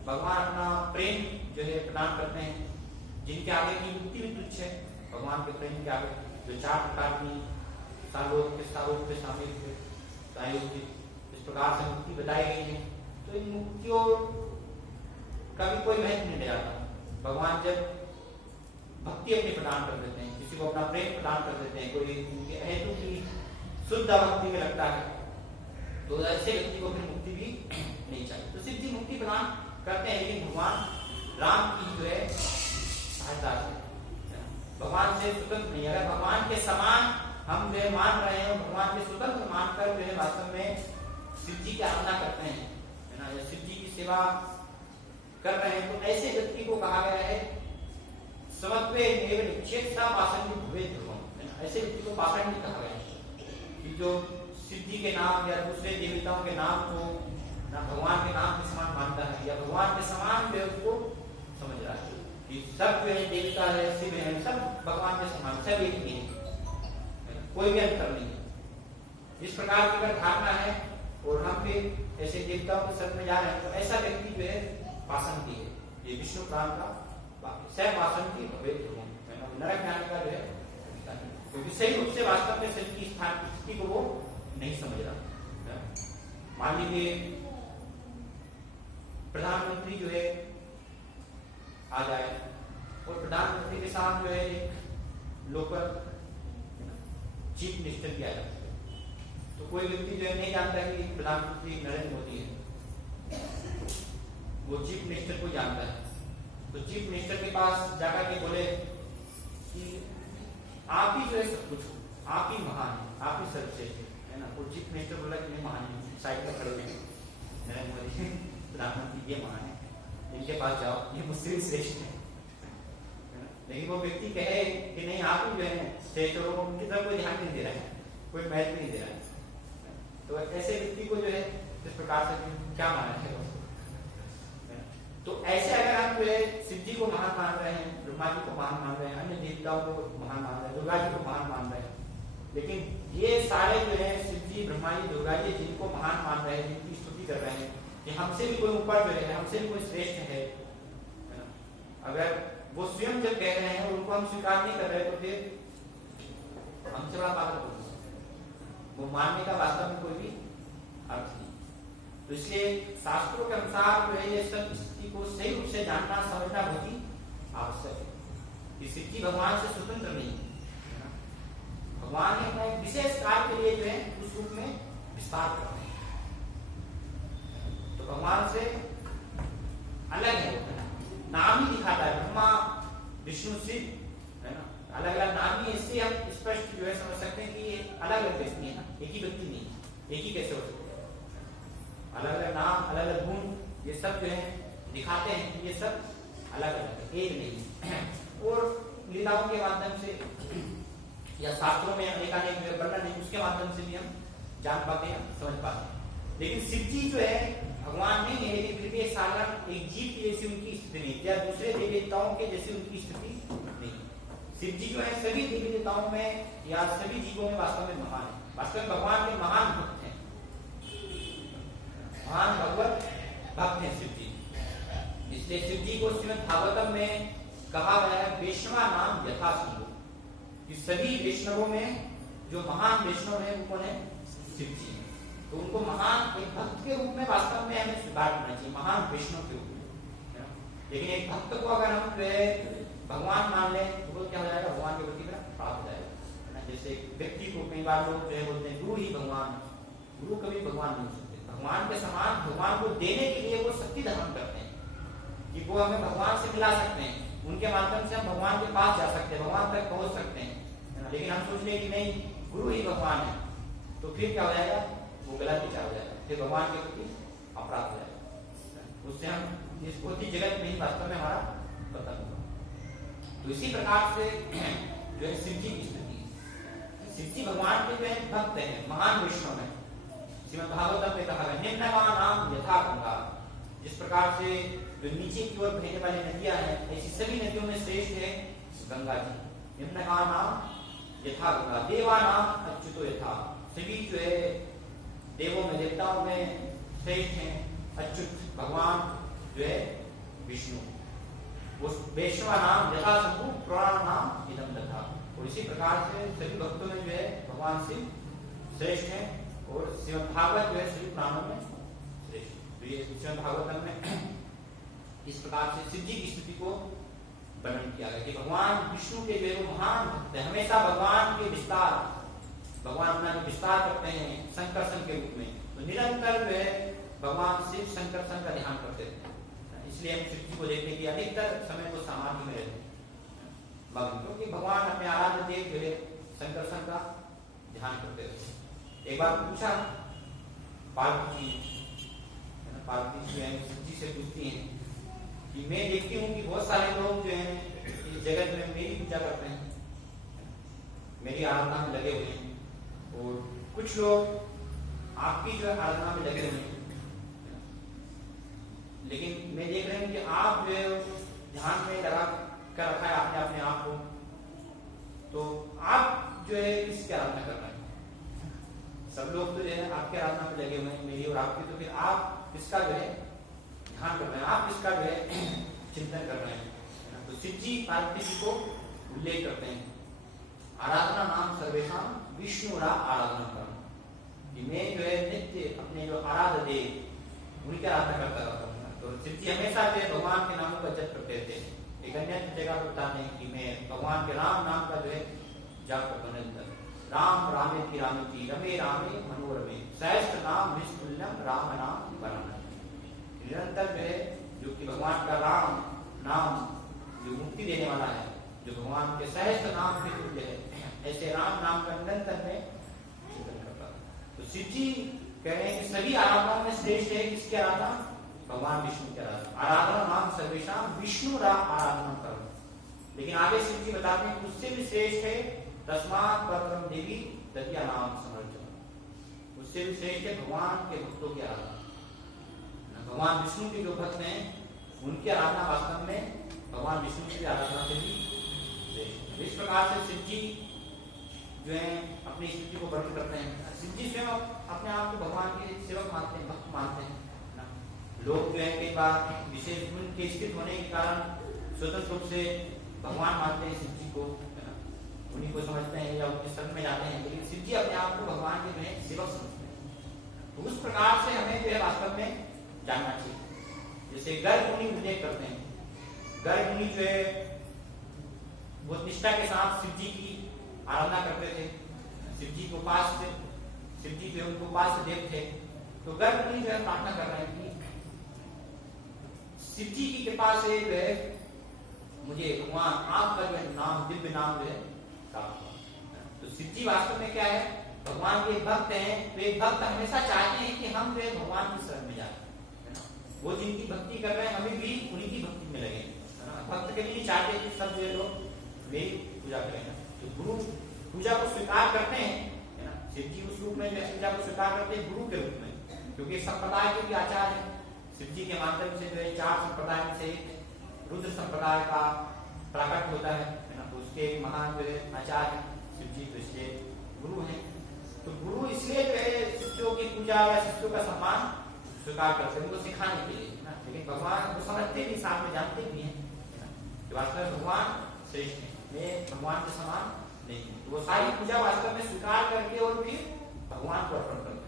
भगवान अपना प्रेम जो है प्रदान करते हैं। जिनके आगे की मुक्ति भी तुच्छ है, भगवान के प्रेम के आगे जो 4 प्रकार की सालोक पे शामिल थे, इस प्रकार से मुक्ति बताई गई है। तो इन मुक्तियों का भी कोई महत्व नहीं जाता। भगवान जब भक्ति अपनी प्रदान कर देते हैं, किसी को अपना प्रेम प्रदान कर देते हैं, कोई हेतु की शुद्ध भक्ति में लगता है, तो ऐसे व्यक्ति को फिर मुक्ति भी नहीं चाहिए। तो शिव जी मुक्ति प्रदान करते हैं, लेकिन भगवान राम की जो है सहायता से, भगवान से स्वतंत्र नहीं। अगर भगवान के समान हम जो है मान रहे हैं, भगवान के स्वतंत्र मानकर जो है वास्तव में शिव जी की आराधना करते हैं, है ना, या शिव जी की सेवा कर रहे हैं, तो ऐसे व्यक्ति को कहा गया है समत्वे एव निक्षेप सा पाषाणी भवेत् ध्रुवम्, है ना। ऐसे व्यक्ति को पाषाणी कहा गया है कि जो शिव जी के नाम या दूसरे देवताओं के नाम को ना भगवान के नाम के समान मानता है, या भगवान के समान जो उसको समझ रहा है कि सब जो है देवता है, शिव है, सब भगवान के समान, सब एक ही है, कोई भी अंतर नहीं है। इस प्रकार की अगर धारणा है और हम भी ऐसे देवताओं के शरण में जा रहे हैं, तो ऐसा व्यक्ति जो है पाषाणी है। ये विष्णु पुराण का सह पाषाणी भवेत् ध्रुवम्, है ना, नरक जाने का जो है, क्योंकि सही रूप से वास्तव में शरीर की स्थान की स्थिति को वो नहीं समझ रहा। मान लीजिए प्रधानमंत्री जो है आ जाए और प्रधानमंत्री के साथ जो है एक लोकल चीफ मिनिस्टर किया जाता है, तो कोई व्यक्ति जो है नहीं जानता कि प्रधानमंत्री नरेंद्र मोदी है, वो चीफ मिनिस्टर को जानता है। तो चीफ मिनिस्टर के पास जाकर के बोले कि आप ही जो है सब कुछ, आप ही महान है, आप ही सर्वश्रेष्ठ है ना। तो चीफ मिनिस्टर बोला कि नहीं महान है, साइड में खड़े हैं नरेंद्र मोदी प्रधानमंत्री, ये महान है, इनके पास जाओ, ये मुझसे भी श्रेष्ठ है। लेकिन वो व्यक्ति कहे कि नहीं आप ही जो है श्रेष्ठ हो, उनकी तरफ कोई ध्यान नहीं दे रहा है, कोई महत्व नहीं दे रहा है। तो ऐसे व्यक्ति को जो है इस प्रकार से क्या माना है? तो ऐसे अगर हम जो है शिव जी को महान मान रहे हैं, ब्रह्मा जी को महान मान रहे हैं, अन्य देवताओं को महान मान रहे हैं, दुर्गा जी को महान मान रहे हैं, लेकिन ये सारे जो है शिव जी, ब्रह्मा जी, दुर्गा जी जिनको महान मान रहे हैं, जिनकी स्तुति कर रहे हैं कि हमसे भी कोई ऊपर जो है, हमसे भी कोई श्रेष्ठ है, अगर वो स्वयं जब कह रहे हैं और उनको हम स्वीकार नहीं कर रहे, तो फिर हमसे बड़ा पागल हो, वो मानने का वास्तव में कोई भी अर्थ नहीं। तो इसलिए शास्त्रों के अनुसार जो है ये सब स्थिति को सही रूप से जानना, समझना बहुत ही आवश्यक है कि शिव जी भगवान से स्वतंत्र नहीं है, भगवान ने अपने विशेष कार्य के लिए जो है उस रूप में विस्तार कर रहे हैं, तो भगवान से अलग है, नाम ही दिखाता है, ब्रह्मा विष्णु शिव, है ना, अलग अलग नाम ही, इससे हम स्पष्ट जो है समझ सकते हैं कि ये अलग अलग व्यक्ति है ना, एक ही व्यक्ति नहीं, एक ही कैसे हो सकते, अलग अलग नाम, अलग अलग गुण, ये सब जो है दिखाते हैं कि ये सब अलग अलग है, एक नहीं। और लीलाओं के माध्यम से या शास्त्रों में अनेकानेक वर्णन है, उसके माध्यम से भी हम जान पाते हैं, समझ पाते हैं। लेकिन शिव जी जो है भगवान नहीं है, लेकिन फिर भी एक साधारण एक जीव की जैसी उनकी स्थिति नहीं, या दूसरे देवी देवताओं के जैसी उनकी स्थिति नहीं। शिव जी जो है सभी देवी देवताओं में या सभी जीवों में वास्तव में महान है, वास्तव में भगवान के महान भक्त हैं, महान भगवत भक्त हैं शिव जी। इसलिए शिव जी को श्रीमद् भागवतम में कहा गया है वैष्णवा नाम यथा संभव, कि सभी वैष्णवों में जो महान वैष्णव है वो कौन है? शिव जी। तो उनको महान एक भक्त के रूप में वास्तव में हमें स्वीकार करना चाहिए, महान वैष्णव के रूप में। लेकिन एक भक्त को अगर हम जो है भगवान मान लें तो वो क्या हो जाएगा? भगवान के प्रति प्राप्त हो जाएगा। जैसे व्यक्ति को कई बार लोग जो है बोलते हैं गुरु ही भगवान, गुरु कभी भगवान नहीं हो सकते। भगवान के समान भगवान को देने के लिए वो शक्ति धारण करते हैं कि वो हमें भगवान से मिला सकते हैं, उनके माध्यम से हम भगवान के पास जा सकते हैं, भगवान तक पहुंच सकते हैं। लेकिन हम सोच लें कि नहीं गुरु ही भगवान है, तो फिर क्या हो जाएगा? वो गलत विचार हो जाएगा, फिर भगवान के प्रति अपराध हो जाएगा, उससे हम इस भौतिक जगत में ही वास्तव में हमारा पता होगा। तो इसी प्रकार से जो है शिव जी की स्थिति, शिव जी भगवान के जो है भक्त हैं, महान वैष्णव है। श्रीमद् भागवतम में कहा गया निम्नवा नाम यथा गंगा, जिस प्रकार से जो नीचे की ओर बहने वाली नदियां हैं, ऐसी सभी नदियों में श्रेष्ठ है गंगा जी। निम्नवा नाम यथा गंगा, देवा नाम अच्युतो यथा, सभी जो है देवों में देवताओं में श्रेष्ठ हैं अच्युत भगवान जो है विष्णु। वो वैष्णव नाम यथा शंभु पुराण नाम इदम तथा। और इसी प्रकार से सभी भक्तों में जो है भगवान शिव श्रेष्ठ हैं, और श्रीमद् भागवत जो है सभी पुराणों में श्रेष्ठ। तो ये श्रीमद् भागवतम में इस प्रकार से शिव जी की स्थिति को वर्णन किया गया कि भगवान विष्णु के जो है वो महान भक्त है, हमेशा भगवान के विस्तार, भगवान अपना जो विस्तार करते हैं संकर्षण के रूप में, तो निरंतर जो है भगवान शिव संकर्षण का ध्यान करते थे। इसलिए हम शिव जी को देखते कि अधिकतर समय को समाधि में रहते हैं, क्योंकि भगवान अपने आराध्य देव जो है संकर्षण का ध्यान करते थे। एक बार पूछा पार्वती जी, पार्वती जो है शिव जी से पूछती हैं कि मैं देखती हूँ कि बहुत सारे लोग जो हैं इस जगत में मेरी पूजा करते हैं, मेरी आराधना में लगे हुए हैं, और कुछ लोग आपकी जो है आराधना में लगे हुए हैं, लेकिन मैं देख रही हूँ कि आप जो है ध्यान में लगा कर रखा है आपने अपने आप को, तो आप जो है किसकी आराधना कर रहे हैं? सब लोग तो जो है आपके आराधना में लगे हुए हैं मेरी और आपकी, तो फिर आप किसका जो है ध्यान कर रहे हैं, आप किसका जो है चिंतन कर रहे हैं? तो शिव जी पार्वती जी को उल्लेख करते हैं, आराधना नाम सर्वेशाम विष्णुरा आराधना करना, कि मैं जो है नित्य अपने जो आराध्य देव उनकी आराधना करता रहता हूँ। तो शिव जी हमेशा जो है भगवान के नामों का जप करते थे। एक अन्य जगह पर बताते हैं कि मैं भगवान के राम नाम का जो है जाप करता निरंतर, राम रामे रामे रमे रामे मनोरमे सहस्त्र नाम विष्णुल्यम राम नाम वरानन। निरंतर जो है जो कि भगवान का राम नाम जो मुक्ति देने वाला है, जो भगवान के सहस्त्र नाम के तुल्य है, ऐसे राम नाम का निरंतर में चिंतन करता है। तो शिव जी कह रहे हैं कि सभी आराधनाओं में श्रेष्ठ है किसकी आराधना? भगवान विष्णु की आराधना। आराधना नाम सर्वेशाम विष्णु आराधना करो। लेकिन आगे शिव जी बताते हैं उससे भी श्रेष्ठ है तस्मात् परम देवी दतिया नाम समर्चन, उससे भी श्रेष्ठ है भगवान के भक्तों की आराधना। भगवान विष्णु के जो भक्त हैं उनकी आराधना वास्तव में भगवान विष्णु की आराधना से भी श्रेष्ठ। इस प्रकार से शिव जी जो है अपनी स्थिति को वर्णन करते हैं। शिव जी स्वयं अपने आप को भगवान के सेवक मानते हैं, भक्त मानते हैं ना। लोग जो है कई बार विशेष गुण के स्थित होने के कारण स्वतंत्र रूप से भगवान मानते हैं शिव जी को, उन्हीं को समझते हैं या उनके शरण में जाते हैं, लेकिन शिव जी अपने आप को भगवान के जो है सेवक समझते हैं। तो उस प्रकार से हमें जो है वास्तव में जानना चाहिए। जैसे गर्ग मुनि उल्लेख करते हैं, गर्ग मुनि जो है बहुत निष्ठा के साथ शिव जी की आराधना करते थे, शिव जी को पास थे, शिव जी जो उनको पास देव थे। तो गर्ग मुनि जो है प्रार्थना कर रहे हैं कि शिव जी की कृपा से जो है मुझे भगवान आपका जो नाम दिव्य नाम जो है प्राप्त हुआ। तो शिव जी वास्तव में क्या है? भगवान के भक्त हैं। तो एक भक्त हमेशा चाहते हैं कि हम जो है भगवान की शरण में जाए, है ना। वो जिनकी भक्ति कर रहे हैं हमें भी उन्हीं की भक्ति में लगे, है ना। भक्त के लिए चाहते हैं कि सब जो लोग मेरी पूजा करें। तो गुरु पूजा को स्वीकार करते हैं, है ना। शिव जी उस रूप में जो पूजा को स्वीकार करते हैं गुरु के रूप में, क्योंकि संप्रदाय के भी आचार्य हैं। शिव जी के माध्यम से जो है 4 संप्रदाय में से रुद्र संप्रदाय का प्राकट होता है ना। तो उसके महान जो है आचार्य शिव जी, तो इसलिए गुरु हैं। तो गुरु इसलिए जो है शिष्यों की पूजा या शिष्यों का सम्मान स्वीकार करते हैं, उनको सिखाने के लिए ना। लेकिन भगवान को समझते भी, साथ में जानते भी हैं कि वास्तव में भगवान श्रेष्ठ है, मैं भगवान के समान नहीं हूँ। तो वो सारी पूजा वास्तव में स्वीकार करके और फिर भगवान को अर्पण करते हैं।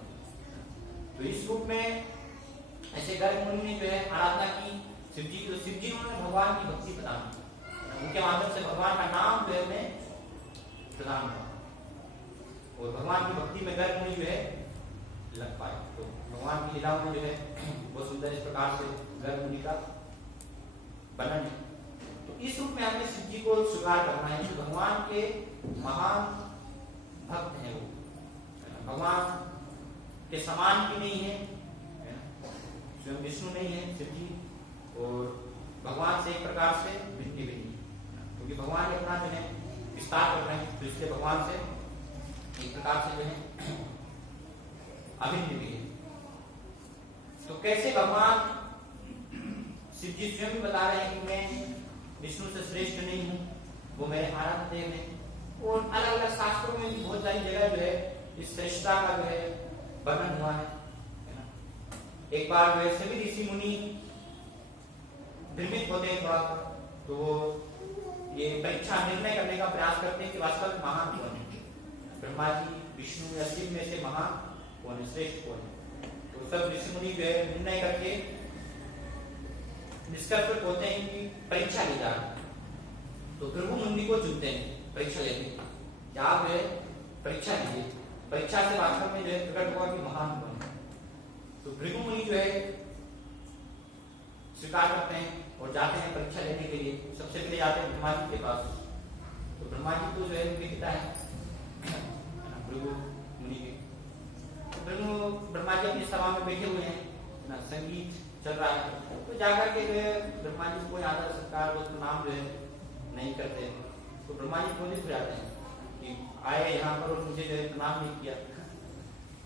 तो इस रूप में ऐसे गर्ग मुनि ने जो है आराधना की शिव जी। तो शिव जी उन्होंने भगवान की भक्ति प्रदान की, उनके माध्यम से भगवान का नाम जो है उन्हें प्रदान हुआ और भगवान की भक्ति में गर्ग मुनि जो है लग पाए। तो भगवान की लीलाओं में जो है बहुत सुंदर इस प्रकार से गर्ग मुनि का वर्णन है। तो इस रूप में हमें शिव जी को स्वीकार करना है कि भगवान के महान भक्त हैं वो, भगवान के समान भी नहीं है, स्वयं विष्णु नहीं है शिव जी, और भगवान से एक प्रकार से भिन्न भी नहीं, क्योंकि भगवान ने अपना जो है विस्तार कर रहे हैं। तो इसलिए भगवान से एक प्रकार से जो है अभिन्न भी है। तो कैसे भगवान शिव जी स्वयं भी बता रहे हैं कि मैं विष्णु से श्रेष्ठ नहीं हूँ, वो मेरे आराध्य देव हैं। और अलग अलग शास्त्रों में बहुत सारी जगह जो है इस श्रेष्ठता का जो है वर्णन हुआ है ना। एक बार जो है सभी ऋषि मुनि भ्रमित होते हैं थोड़ा, तो वो ये परीक्षा निर्णय करने का प्रयास करते हैं कि वास्तव में महान कौन है, ब्रह्मा जी, विष्णु या शिव में से महान कौन है, श्रेष्ठ कौन है। तो सब ऋषि मुनि जो है निर्णय करके निष्कर्ष पर होते हैं कि परीक्षा ली जा रही है। तो भृगु मुनि को चुनते हैं परीक्षा लेते हैं कि आप जो है परीक्षा लीजिए, परीक्षा से वास्तव में जो है प्रकट हुआ कि महान कौन है। तो भृगु मुनि जो है स्वीकार करते हैं और जाते हैं परीक्षा लेने के लिए। सबसे पहले जाते हैं ब्रह्मा जी के पास। तो ब्रह्मा जी तो जो है उनके पिता है भृगु मुनि के। तो ब्रह्मा जी अपनी सभा में बैठे हुए हैं ना, संगीत चल रहा है। तो जाकर के जो है ब्रह्मा जी को आदर सत्कार वो नाम जो है नहीं करते। तो ब्रह्मा जी क्रोधित हो जाते हैं कि आए यहाँ पर और मुझे जो है प्रणाम नहीं किया,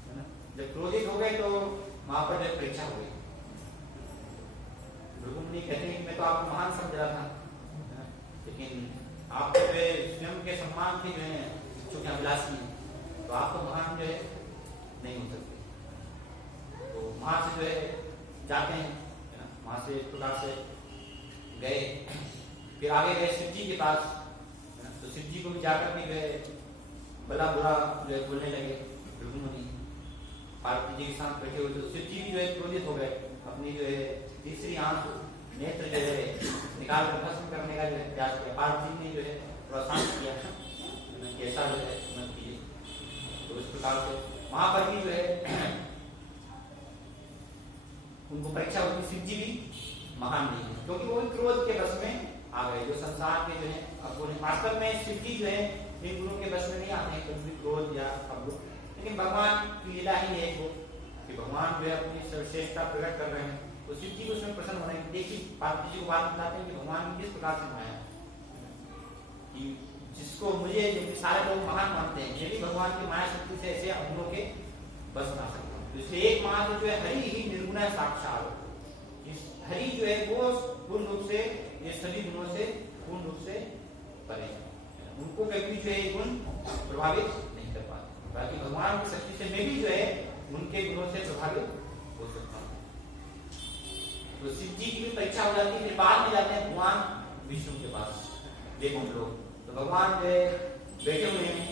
है ना। जब क्रोधित हो गए तो वहां पर जो परीक्षा हो गई। भृगु मुनि कहते हैं कि मैं तो आपको महान समझ रहा था, लेकिन आप जो है स्वयं के सम्मान के जो है चूंकि अभिलाषी हैं, तो आप तो महान जो है नहीं हो सकते। तो वहां से जो है जाते हैं, वहां से एक प्रकार से गए, फिर आगे गए शिव जी के पास। तो शिव जी को भी जाकर के जो है बड़ा बुरा जो है बोलने लगे भृगु मुनि। पार्वती जी के साथ बैठे हुए। तो शिव जी भी जो है क्रोधित हो गए, अपनी जो है तीसरी आंख नेत्र जो है निकाल कर भस्म करने का जो है प्रयास किया। पार्वती जी ने जो है प्रोत्साहन किया कि ऐसा जो है मत कीजिए। तो इस प्रकार से वहां पर भी जो है उनको परीक्षा होती। शिव जी भी महान नहीं है, क्योंकि वो क्रोध के बस में आ गए। जो संसार के जो है अब वास्तव में शिव जी जो है इन गुणों के बस में नहीं आते हैं, कभी क्रोध या अवगुण। लेकिन भगवान की लीला ही है वो कि भगवान जो है अपनी सर्वश्रेष्ठता प्रकट कर रहे हैं। तो शिव जी को उसमें प्रसन्न होना है। देखिए पार्वती जी को बात बताते हैं कि भगवान किस प्रकार से माया कि जिसको मुझे सारे लोग महान मानते हैं, यदि भगवान की माया शक्ति से ऐसे अवगुणों के बस बना सकते हैं। तो इसलिए एकमात्र जो है हरि ही निर्गुण है, साक्षात। हरि जो है वो पूर्ण रूप से ये सभी गुणों से पूर्ण रूप से परे, उनको कभी जो है गुण प्रभावित नहीं कर पाते। बाकी भगवान की शक्ति से मैं भी जो है उनके गुणों से प्रभावित हो सकता हूँ। तो शिव जी की भी परीक्षा हो जाती है। फिर बाद में जाते हैं भगवान विष्णु के पास, देखो लोग। तो भगवान जो है बैठे हुए हैं,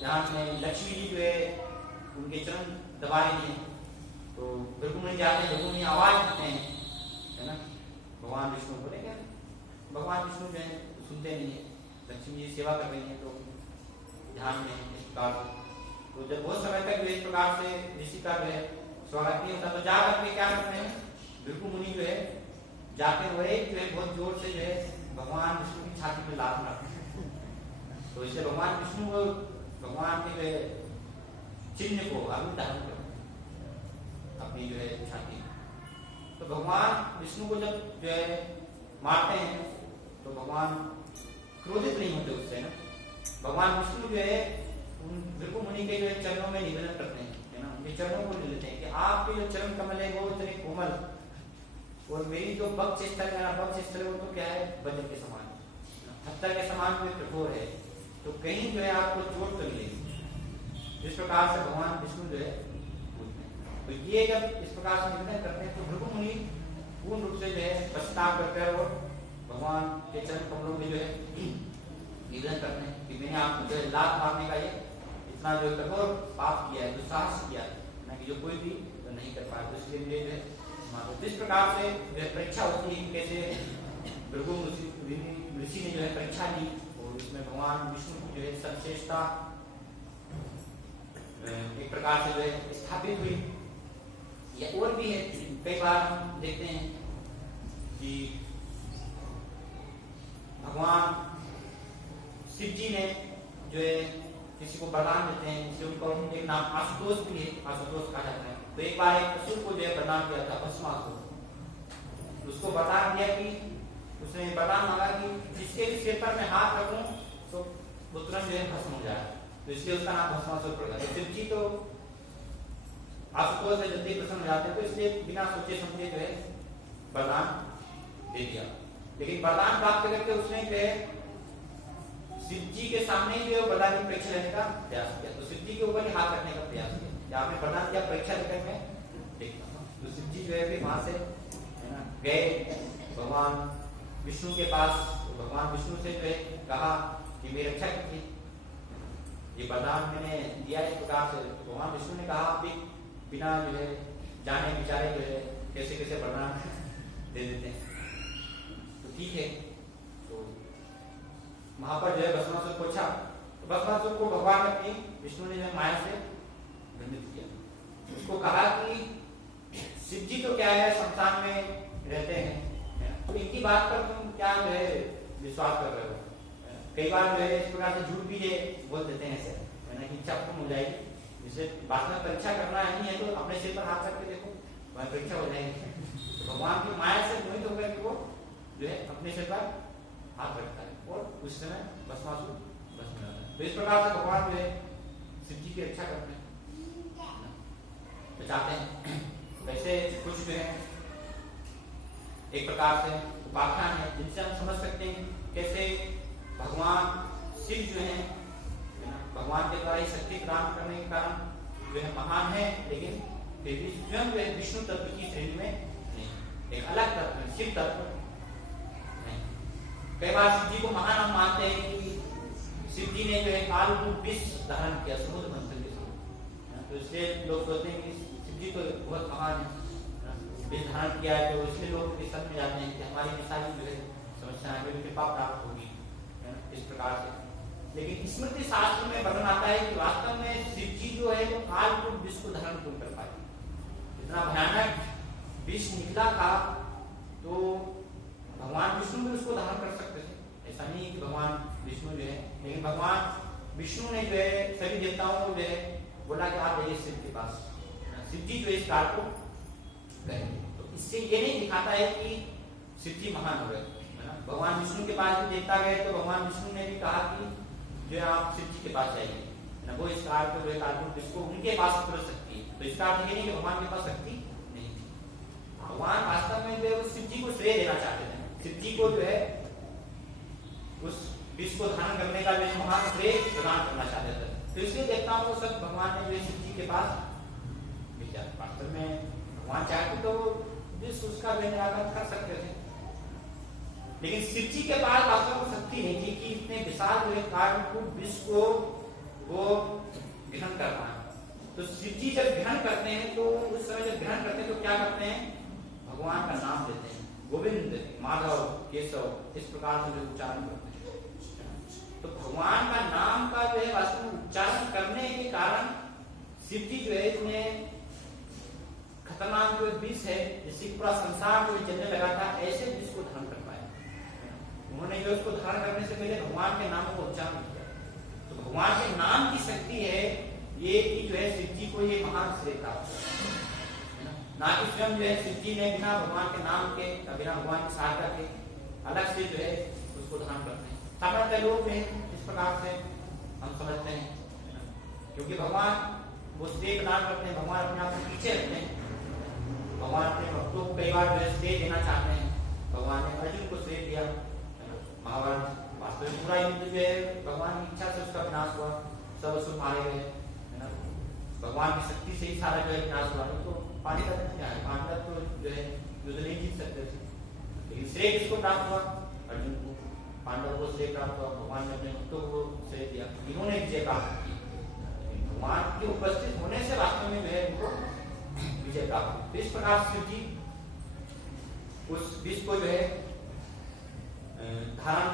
जहाँ में लक्ष्मी जी जो है उनके चरण दबा रही है। तो भृगु मुनि जाते हैं, भृगु मुनि आवाज देते हैं, है ना, भगवान विष्णु को। लेकिन भगवान विष्णु जो है सुनते नहीं है। लक्ष्मी जी सेवा कर रही है तो ध्यान में इस प्रकार से। तो जब बहुत समय तक इस प्रकार से ऋषि का जो है स्वागत नहीं होता, तो जाकर के क्या करते हैं भृगु मुनि जो है जाके वो एक जो है बहुत जोर से जो है भगवान विष्णु की छाती में लात मारते हैं। तो इससे भगवान विष्णु को भगवान के जो है चिन्ह को अभी धारण करते हैं अपनी जो है छाती। तो भगवान विष्णु को जब जो है मारते हैं तो भगवान क्रोधित नहीं होते उससे ना। भगवान विष्णु जो है उन भृगु मुनि के जो है चरणों में निवेदन करते हैं, है ना, उनके चरणों को ले लेते हैं कि आपके जो चरण कमल है वो इतने कोमल, और मेरी जो वक्ष स्थल है, वक्ष स्थल वो तो क्या है, वज्र के समान, पत्थर के समान कोई कठोर है, तो कहीं जो है आपको चोट तो मिलेगी। इस प्रकार से भगवान विष्णु जो है पूछते हैं। तो ये जब इस प्रकार से निवेदन करते हैं तो भृगु मुनि पूर्ण रूप से जो है पश्चाताप करते हैं और भगवान के चरण कमलों में जो है निवेदन करते हैं कि मैंने आप मुझे लात मारने का ये इतना जो कठोर पाप किया है, दुस्साहस किया है ना, कि जो कोई भी तो नहीं कर पाया, तो इसलिए मुझे जो है जिस प्रकार से जो परीक्षा होती है, कैसे भृगु ऋषि ने जो है परीक्षा ली और उसमें भगवान विष्णु की जो है सर्वश्रेष्ठता एक प्रकार से जो है स्थापित हुई। या और भी है, कई बार हम देखते हैं कि भगवान शिव जी ने जो है किसी को वरदान देते हैं, जिससे उनको एक नाम आशुतोष भी है, आशुतोष कहा जाता है। तो एक बार एक असुर को जो है वरदान दिया था, भस्मासुर, उसको वरदान दिया कि उसने वरदान मांगा कि जिसके भी सिर पर मैं हाथ रखूं तो वो तुरंत जो है भस्म हो जाए, तो इसलिए उसका नाम भस्मासुर पड़ गया। तो शिव जी तो आशुतोष से जल्दी प्रसन्न हो जाते हैं, तो इसलिए बिना सोचे समझे जो है वरदान दे दिया। लेकिन वरदान प्राप्त करके उसने जो है शिव जी के सामने ही जो वरदान की परीक्षा लेने का प्रयास किया, तो शिव जी के ऊपर ही हाथ रखने का प्रयास किया, आपने वरदान दिया परीक्षा लेकर मैं देखता हूँ। तो शिव जी जो है फिर वहां से है ना गए भगवान विष्णु के पास, तो भगवान विष्णु से जो है कहा कि मेरी रक्षा कीजिए, ये वरदान मैंने दिया इस प्रकार से। तो भगवान विष्णु ने कहा आप भी बिना जो है जाने विचारे जो है कैसे कैसे वरदान दे देते हैं, तो ठीक है। तो वहां पर जो है भस्मासुर पूछा, तो भस्मासुर को भगवान ने अपनी विष्णु ने जो माया से दंडित किया, उसको कहा कि शिव जी तो क्या है संसार में रहते हैं, तो इनकी बात पर तुम क्या जो है विश्वास कर रहे हो। कई बार जो है इस प्रकार से झूठ भी ये बोल देते हैं ऐसे, है ना, कि इच्छा पूर्ण हो जाएगी, जिसे बाद में परीक्षा करना नहीं है तो अपने सिर पर हाथ रख के देखो, वह परीक्षा हो जाएगी। तो भगवान की माया से मोहित होकर के वो जो है अपने सिर पर हाथ रखता है और उस समय भस्मासुर भस्म हो जाता है। तो इस प्रकार से भगवान जो है शिव जी की रक्षा करते हैं, बचाते हैं। वैसे कुछ जो है एक प्रकार से उपाख्यान है जिनसे हम समझ सकते हैं कैसे भगवान शिव जो है भगवान के द्वारा शक्ति प्रदान करने के कारण जो है महान है, लेकिन फिर भी स्वयं जो है विष्णु तत्व की श्रेणी में नहीं, एक अलग तत्व शिव तत्व नहीं। कई बार शिव जी को महान हम मानते हैं कि शिव जी ने जो है काल रूप विष धारण किया समुद्र मंथन के समय, तो इसलिए लोग सोचते हैं कि शिव जी तो बहुत महान है, विष धारण किया है, तो इसलिए लोग इस में जाते हैं कि हमारी सारी जो है समस्याएं कृपा प्राप्त होगी इस प्रकार से। लेकिन स्मृति शास्त्र में वर्णन आता है कि वास्तव में शिव जी जो है वो काल रूप विष को धारण क्यों कर पाए, इतना भयानक विष निकला था, तो भगवान विष्णु भी उसको धारण कर सकते थे, ऐसा नहीं कि भगवान विष्णु जो है, लेकिन भगवान विष्णु ने जो है सभी देवताओं को जो है बोला कि आप जाइए शिव के पास, शिव जी जो इस काल को गए। तो इससे ये नहीं दिखाता है कि शिव जी महान हो गए, है ना। भगवान विष्णु के पास भी देवता गए तो भगवान विष्णु ने भी कहा कि जो है आप शिव जी के पास जाइए, ना वो इस काल को जो है काल जिसको उनके पास पूरी शक्ति है, तो इसका अर्थ ये नहीं कि भगवान के पास शक्ति नहीं थी। भगवान वास्तव में जो है शिव जी को श्रेय देना चाहते थे, शिव जी को जो है उस विष को धारण करने का महान श्रेय प्रदान करना चाहते थे, तो इसलिए देवताओं को सब भगवान ने जो है शिव जी के पास भेजा। वास्तव में भगवान चाहते तो विष उसका निराकरण कर सकते थे, लेकिन शिव जी के पास वास्तव में शक्ति नहीं थी कि इतने विशाल जो है काल विष को वो ग्रहण कर पाए। तो शिव जी जब ग्रहण करते हैं तो उस समय जब ग्रहण करते हैं तो क्या करते हैं, भगवान का नाम लेते हैं, गोविंद माधव केशव, इस प्रकार से जो उच्चारण करते हैं। तो भगवान का नाम का जो है वास्तव में उच्चारण करने के कारण शिव जी जो है इतने खतरनाक जो विष है, जिससे पूरा संसार जो चलने लगा था, ऐसे विष को धारण कर पाए। उन्होंने जो उसको धारण करने से पहले भगवान के नाम को उच्चारण किया, तो भगवान के नाम की शक्ति है ये कि जो है शिव जी को ये महान श्रेय प्राप्त है, ना कि स्वयं जो है शिव जी ने बिना भगवान के नाम के, बिना भगवान की सहायता के अलग से जो है उसको धारण करते हैं। सामान्यतः लोग इस प्रकार से हम समझते हैं, क्योंकि भगवान वो श्रेय प्रदान करते हैं, भगवान अपने आप को पीछे रखते हैं। भगवान अपने भक्तों को कई बार जो है श्रेय देना चाहते हैं। भगवान ने अर्जुन को श्रेय दिया, महाभारत वास्तविक पूरा युद्ध जो है भगवान की इच्छा से उसका विनाश हुआ, सब असुर मारे गए, है ना। भगवान की शक्ति से ही सारा जो है विनाश हुआ। तो पानीपत में क्या है, पानीपत तो जो है युद्ध नहीं जीत सकते थे, लेकिन श्रेय किसको प्राप्त हुआ? अर्जुन को, पांडव को श्रेय प्राप्त हुआ। भगवान ने अपने भक्तों को श्रेय दिया, इन्होंने विजय प्राप्त की। भगवान के उपस्थित होने से वास्तव में जो है उनको विजय प्राप्त हुई। तो इस प्रकार शिव जी उस विष को जो है धारण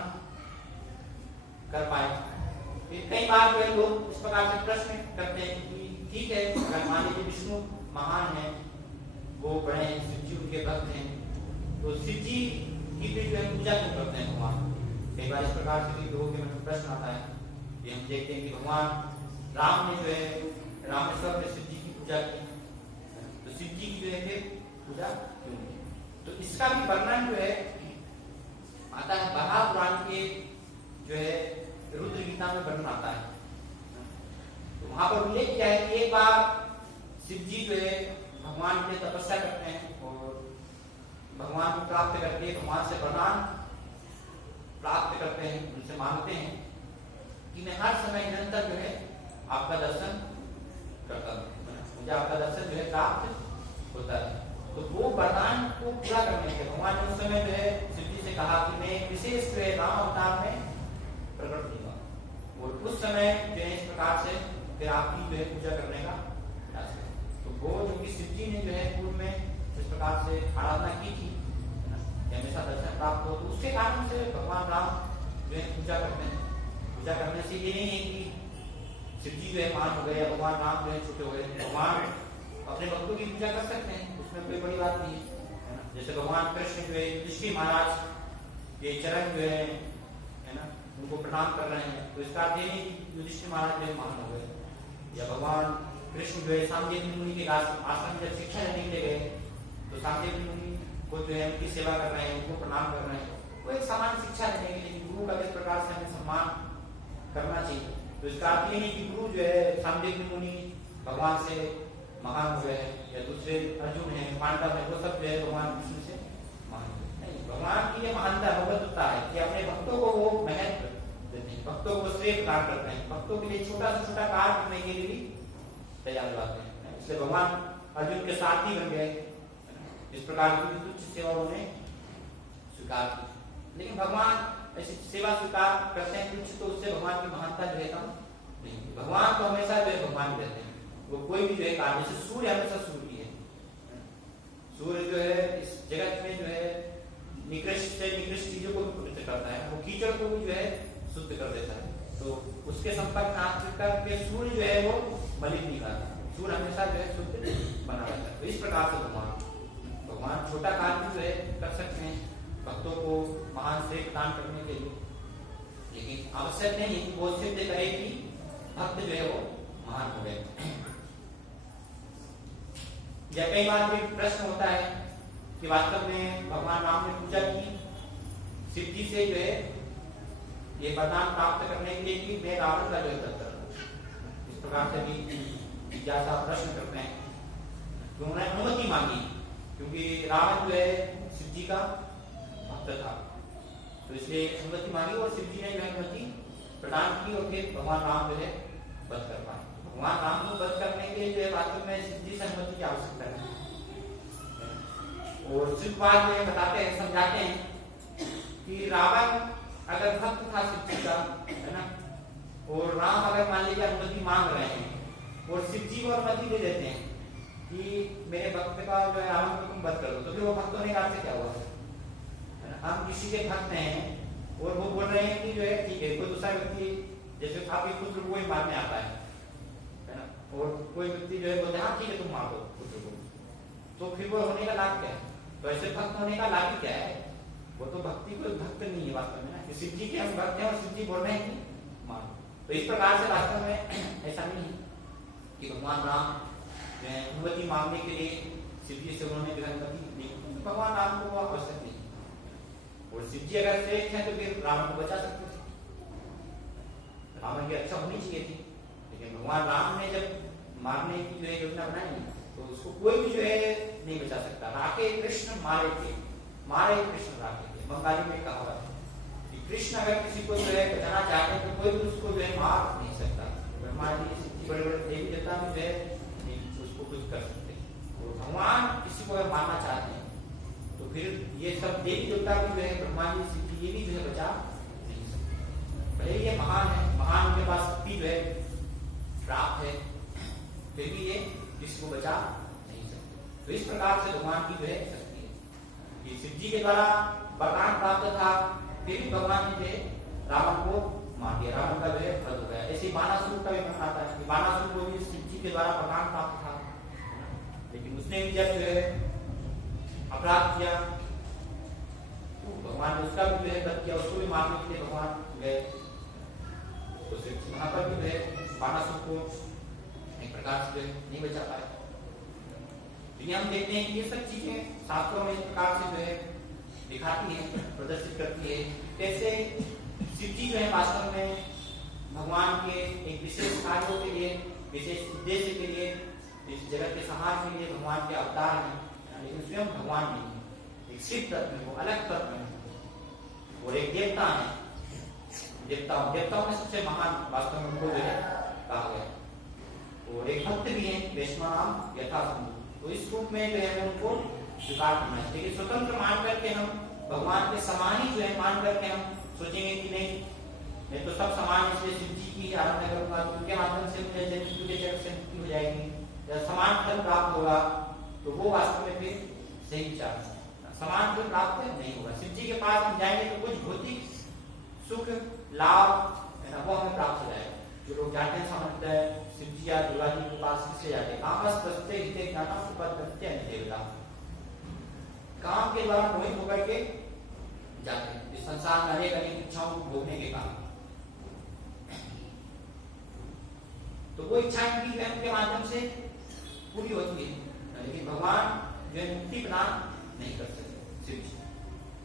कर पाए। कई बार जो है लोग इस प्रकार से प्रश्न करते हैं कि ठीक है, अगर मान लीजिए विष्णु महान है, वो बड़े हैं, शिव जी उनके भक्त हैं, तो शिव जी की भी जो है पूजा क्यों करते हैं भगवान? कई बार इस प्रकार से भी लोगों के मन में प्रश्न आता है कि हम देखते हैं कि भगवान राम ने जो है रामेश्वर में शिव जी की पूजा की, तो शिव जी की जो है फिर पूजा क्यों की? तो इसका भी वर्णन जो है आता है बराह पुराण के जो है रुद्र गीता में वर्णन आता है। तो वहां पर उल्लेख किया है कि एक बार शिव जी जो है भगवान के तपस्या करते हैं और भगवान को प्राप्त करके भगवान से वरदान प्राप्त करते हैं, उनसे मांगते हैं कि मैं हर समय निरंतर जो है आपका दर्शन करता हूँ, मुझे आपका दर्शन जो है प्राप्त होता है। तो वो वरदान को पूरा करने के भगवान ने उस समय जो है शिव जी से कहा कि मैं विशेष जो है राम अवतार में प्रकट होगा, और उस समय जो है इस प्रकार से फिर आपकी जो है पूजा करने का प्रयास है। तो वो जो कि शिव जी ने जो है पूर्व में इस प्रकार से आराधना की थी, हमेशा दर्शन प्राप्त हो, तो उसके कारण से भगवान राम जो है पूजा करते हैं। पूजा करने से ये नहीं है कि शिव जी जो है महान हो गए या भगवान राम जो है छोटे हो गए। भगवान अपने भक्तों की पूजा कर सकते हैं, उसमें कोई बड़ी बात नहीं है ना। जैसे भगवान कृष्ण जो है युधिष्ठिर महाराज के चरण जो है ना उनको प्रणाम कर रहे हैं, तो इसका अर्थ नहीं कि युधिष्ठिर महाराज जो है महान हो गए। या भगवान कृष्ण जो है सांदीपनि मुनि के आश्रम जब शिक्षा लेने के लिए गए, तो सांदीपनि मुनि को जो है उनकी सेवा कर रहे हैं, उनको प्रणाम कर रहे हैं, वो एक सामान्य शिक्षा लेने के लिए गुरु का किस प्रकार से हमें सम्मान करना चाहिए। तो इसका अर्थ ये नहीं कि गुरु जो है सांदीपनि मुनि भगवान से महान हो गए, या दूसरे अर्जुन है, पांडव है, वो सब जो है भगवान विष्णु से महान नहीं। भगवान की ये महानता भगवतता है कि अपने भक्तों को वो महत्व देते हैं, भक्तों को श्रेय प्रदान करते हैं, भक्तों के लिए छोटा से छोटा कार्य करने के लिए भी तैयार रहते हैं। इसलिए भगवान अर्जुन के साथ ही बन गए, इस प्रकार की तुच्छ सेवा उन्होंने स्वीकार की। लेकिन भगवान ऐसी सेवा स्वीकार करते हैं तुच्छ, तो उससे भगवान की महानता जो है कम नहीं। भगवान तो हमेशा जो है भगवान रहते हैं, वो कोई भी जो है कार्य, जैसे सूर्य हमेशा सूर्य ही है। सूर्य जो है इस जगत में जो है निकृष्ट से निकृष्ट चीजों को भी पवित्र करता है, वो कीचड़ को भी जो है शुद्ध कर देता है। तो उसके संपर्क में आकर के सूर्य जो है वो मलिन नहीं करता, सूर्य हमेशा जो है शुद्ध बना रहता है। तो इस प्रकार से भगवान छोटा कार्य जो है कर सकते हैं भक्तों को महान श्रेय प्रदान करने के लिए, लेकिन आवश्यक नहीं है वो सिद्ध करे कि भक्त जो है वो महान हो गए। या कई बार भी प्रश्न होता है कि वास्तव में भगवान राम ने पूजा की शिव जी से जो है ये वरदान प्राप्त करने के लिए कि मैं रावण का जो है दत्तर हूं। इस प्रकार से भी जिज्ञासा प्रश्न करते हैं। तो उन्होंने अनुमति मांगी, क्योंकि रावण जो है शिव जी का भक्त था, तो इसलिए अनुमति मांगी और शिव जी ने जो है अनुमति प्रदान की, और फिर भगवान राम जो है वध कर पाए। भगवान राम को वध करने के लिए जो है वास्तव में शिव जी से अनुमति की आवश्यकता है। और शिव बात में बताते हैं, समझाते हैं कि रावण अगर भक्त था शिव जी का, है ना, और राम अगर मान लीजिए अनुमति मांग रहे हैं और शिव जी को अनुमति दे देते हैं कि मेरे भक्त का जो है रावण को तुम वध कर दो, तो फिर वो भक्त होने का अर्थ क्या हुआ? है ना, हम किसी के भक्त हैं और वो बोल रहे हैं कि जो है ठीक है, कोई दूसरा व्यक्ति जैसे आपके पुत्र को ही मारने आता है ना, और कोई व्यक्ति जो है बोलते हैं हाँ ठीक है तुम मार दो पुत्र को, तो फिर वो होने का लाभ क्या है? तो ऐसे भक्त होने का लाभ क्या है? वो तो भक्ति कोई भक्त नहीं है वास्तव में ना, शिव जी के हम भक्त हैं और शिव जी बोल रहे हैं कि मान। तो इस प्रकार से वास्तव में ऐसा नहीं है कि भगवान राम जो है अनुमति मांगने के लिए शिव जी से उन्होंने अनुमति दी, भगवान राम को वो आवश्यक नहीं, और शिव जी अगर श्रेष्ठ है तो फिर रावण को बचा सकते थे, रावण की रक्षा होनी चाहिए थी। लेकिन भगवान राम ने जब मारने की जो है योजना बनाई तो उसको कोई भी जो है नहीं बचा सकता। राखे कृष्ण मारे थे, मारे कृष्ण राखे थे। बंगाली में कहावत है कि कृष्ण अगर किसी को जो है बचाना चाहते हैं तो कोई भी उसको जो है मार नहीं सकता। ब्रह्मा जी बड़े बड़े देवी देवता भी जो है उसको कुछ कर सकते। और भगवान किसी को अगर मारना चाहते हैं तो फिर ये सब देवी देवता भी जो है ब्रह्मा जी सिद्धि ये भी जो है बचा नहीं सकते। भले ये महान है, महान के पास शक्ति जो है प्राप्त है, फिर भी ये किसी को बचा नहीं सकते। तो इस प्रकार से भगवान की जो है शक्ति है कि शिव जी के द्वारा वरदान प्राप्त था, फिर भी भगवान जी ने रावण को मार दिया, रावण का जो है वध हो गया। ऐसे बाणासुर का भी मन आता है कि बाणासुर को भी शिव जी के द्वारा वरदान प्राप्त था, लेकिन उसने भी जब जो है अपराध किया तो भगवान ने उसका भी जो है वध किया, उसको भी मारने के लिए भगवान गए। तो शिव जी वहां पर भी जो है बाणासुर को एक प्रकार से नहीं बचा पाए। तो हम देखते हैं कि ये सब चीजें शास्त्रों में इस प्रकार से जो है दिखाती है, प्रदर्शित करती है कैसे शिव जी जो है वास्तव में भगवान के एक विशेष कार्यों के लिए, विशेष उद्देश्य के लिए, इस जगत के संहार के लिए भगवान के अवतार हैं, लेकिन स्वयं भगवान नहीं है। एक शिव तत्व है, वो अलग तत्व है और एक देवता है। देवताओं में सबसे महान वास्तव में उनको जो है कहा गया। और एक भक्त भी है वैष्णव नाम यथासंभव, तो इस रूप में जो है उनको स्वीकार करना है। लेकिन स्वतंत्र मान करके हम भगवान के समान ही जो है मान करके हम सोचेंगे कि नहीं तो सब समान, इसलिए शिव जी की आराधना करूंगा, उनके माध्यम से मुझे जन्म के जगत से मुक्ति हो जाएगी या समान फल प्राप्त होगा, तो वो वास्तव में फिर सही विचार है। समान फल प्राप्त नहीं होगा। शिव जी के पास हम जाएंगे तो कुछ भौतिक सुख लाभ है ना वो हमें प्राप्त हो जाएगा। जो लोग जाते हैं सामान्यतः शिव जी या दुर्गा जी के पास किससे जाते हैं? कामस दस्ते हिते ज्ञाना सुपद्यते देवता, काम के द्वारा मोहित होकर के जाते हैं इस संसार में अनेक अनेक इच्छाओं को भोगने के कारण। तो वो इच्छाएं उनकी के माध्यम से पूरी होती है, लेकिन भगवान जो है मुक्ति प्रदान नहीं कर सकते शिव जी।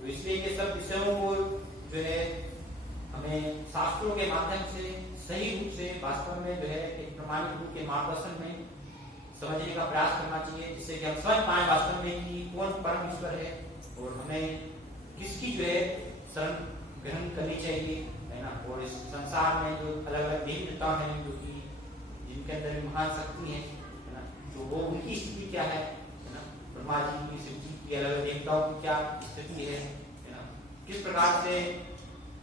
तो इसलिए ये सब विषयों को जो है हमें शास्त्रों के माध्यम से सही रूप से वास्तव में जो है एक प्रमाणिक रूप के मार्गदर्शन में समझने का प्रयास करना चाहिए, जिससे कि हम समझ पाए वास्तव में कि कौन परम ईश्वर है और हमें किसकी जो है शरण ग्रहण करनी चाहिए, है ना। और इस संसार में जो अलग अलग देवी देवता हैं जो कि जिनके अंदर महान शक्ति है ना, तो वो उनकी स्थिति क्या है ना, ब्रह्मा जी की, शिव जी की, अलग अलग देवताओं की क्या स्थिति है ना, किस प्रकार से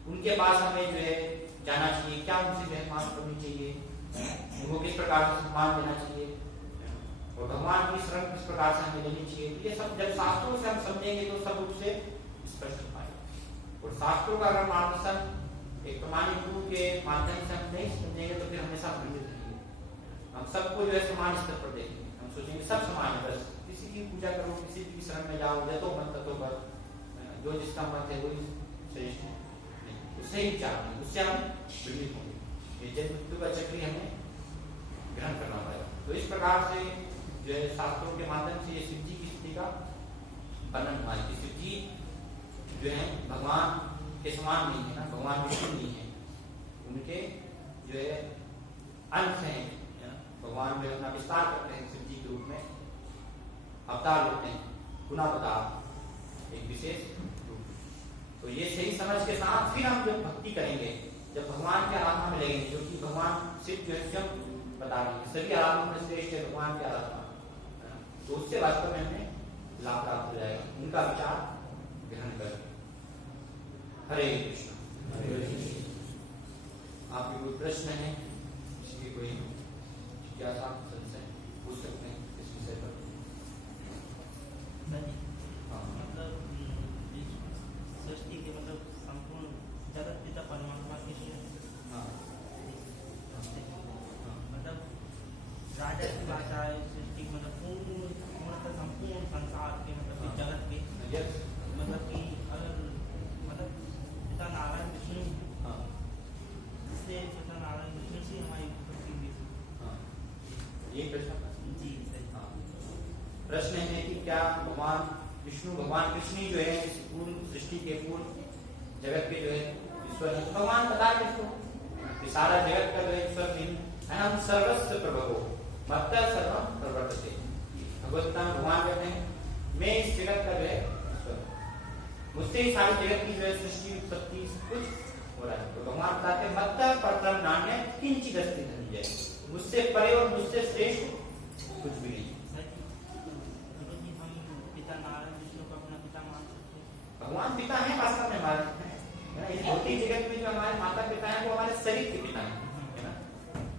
उनके पास हमें जो है जाना चाहिए, क्या उनसे जो है मांग करनी चाहिए, उनको किस प्रकार से सम्मान देना चाहिए और भगवान की शरण किस प्रकार से हमें लेनी चाहिए। ये सब जब शास्त्रों से हम समझेंगे तो सब रूप से स्पष्ट हो पाएगा। और शास्त्रों का अगर मार्गदर्शन एक प्रमाणिक रूप के माध्यम से हम नहीं समझेंगे तो फिर हमेशा भ्रमित रहेंगे। हम सबको जो है समान स्तर पर देखेंगे, हम सोचेंगे सब समान है, बस किसी की पूजा करो, किसी की शरण में जाओ, या तो मत तत्व पर जो जिसका मत है वही श्रेष्ठ है, उससे ही विचार नहीं, उससे हम भ्रमित होंगे। ये जन्म मृत्यु का चक्र हमें ग्रहण करना पड़ेगा। तो इस प्रकार से जो है शास्त्रों के माध्यम से ये शिव जी की स्थिति का वर्णन हुआ है कि शिव जी जो है भगवान के समान नहीं है ना, भगवान विष्णु नहीं है, उनके जो है अंश हैं, भगवान जो अपना विस्तार करते हैं शिव जी के रूप में अवतार लेते हैं, गुणावतार एक विशेष रूप। तो ये सही समझ के साथ फिर हम जब भक्ति करेंगे, जब भगवान की आराधना में लगेंगे, जो कि भगवान शिव जो है स्वयं बता रहे हैं सभी आराधना में श्रेष्ठ है भगवान की आराधना, तो उससे वास्तव में हमें लाभ प्राप्त हो जाएगा, उनका विचार ग्रहण कर। हरे कृष्ण। आपके कोई प्रश्न है, इसकी कोई जिज्ञासा संशय पूछ सकते हैं इस विषय पर। मतलब सृष्टि के मतलब संपूर्ण जगत पिता परमात्मा कृष्ण मतलब राजा की भाषा है सृष्टि मतलब पूर्णतः संपूर्ण संसार के मतलब जगत के मतलब कि अगर मतलब पिता नारायण विष्णु से पिता नारायण विष्णु से हमारी उत्पत्ति हुई। ये प्रश्न जी सही। प्रश्न है कि क्या भगवान विष्णु, भगवान कृष्ण जो है इस पूर्ण सृष्टि के पूर्ण जगत के जो है ईश्वर है? भगवान बता रहे इसको सारा जगत का जो है ईश्वर नहीं है, हम सर्वस्व प्रभु मत्तः सर्वं प्रवर्तते। भगवद्गीता में भगवान कहते हैं मैं इस जगत का जो है ईश्वर हूं, मुझसे ही सारी जगत की जो है सृष्टि उत्पत्ति कुछ हो रहा है। तो भगवान बताते हैं मत्तः परतरं नान्यं किंचित् अस्ति धनंजय, मुझसे परे और मुझसे श्रेष्ठ कुछ भी नहीं। हम पिता नारायण विष्णु को अपना पिता मान सकते हैं। भगवान पिता है वास्तव में हमारे, है ना। इस भौतिक जगत में जो हमारे माता पिता हैं वो हमारे शरीर के पिता हैं, है ना।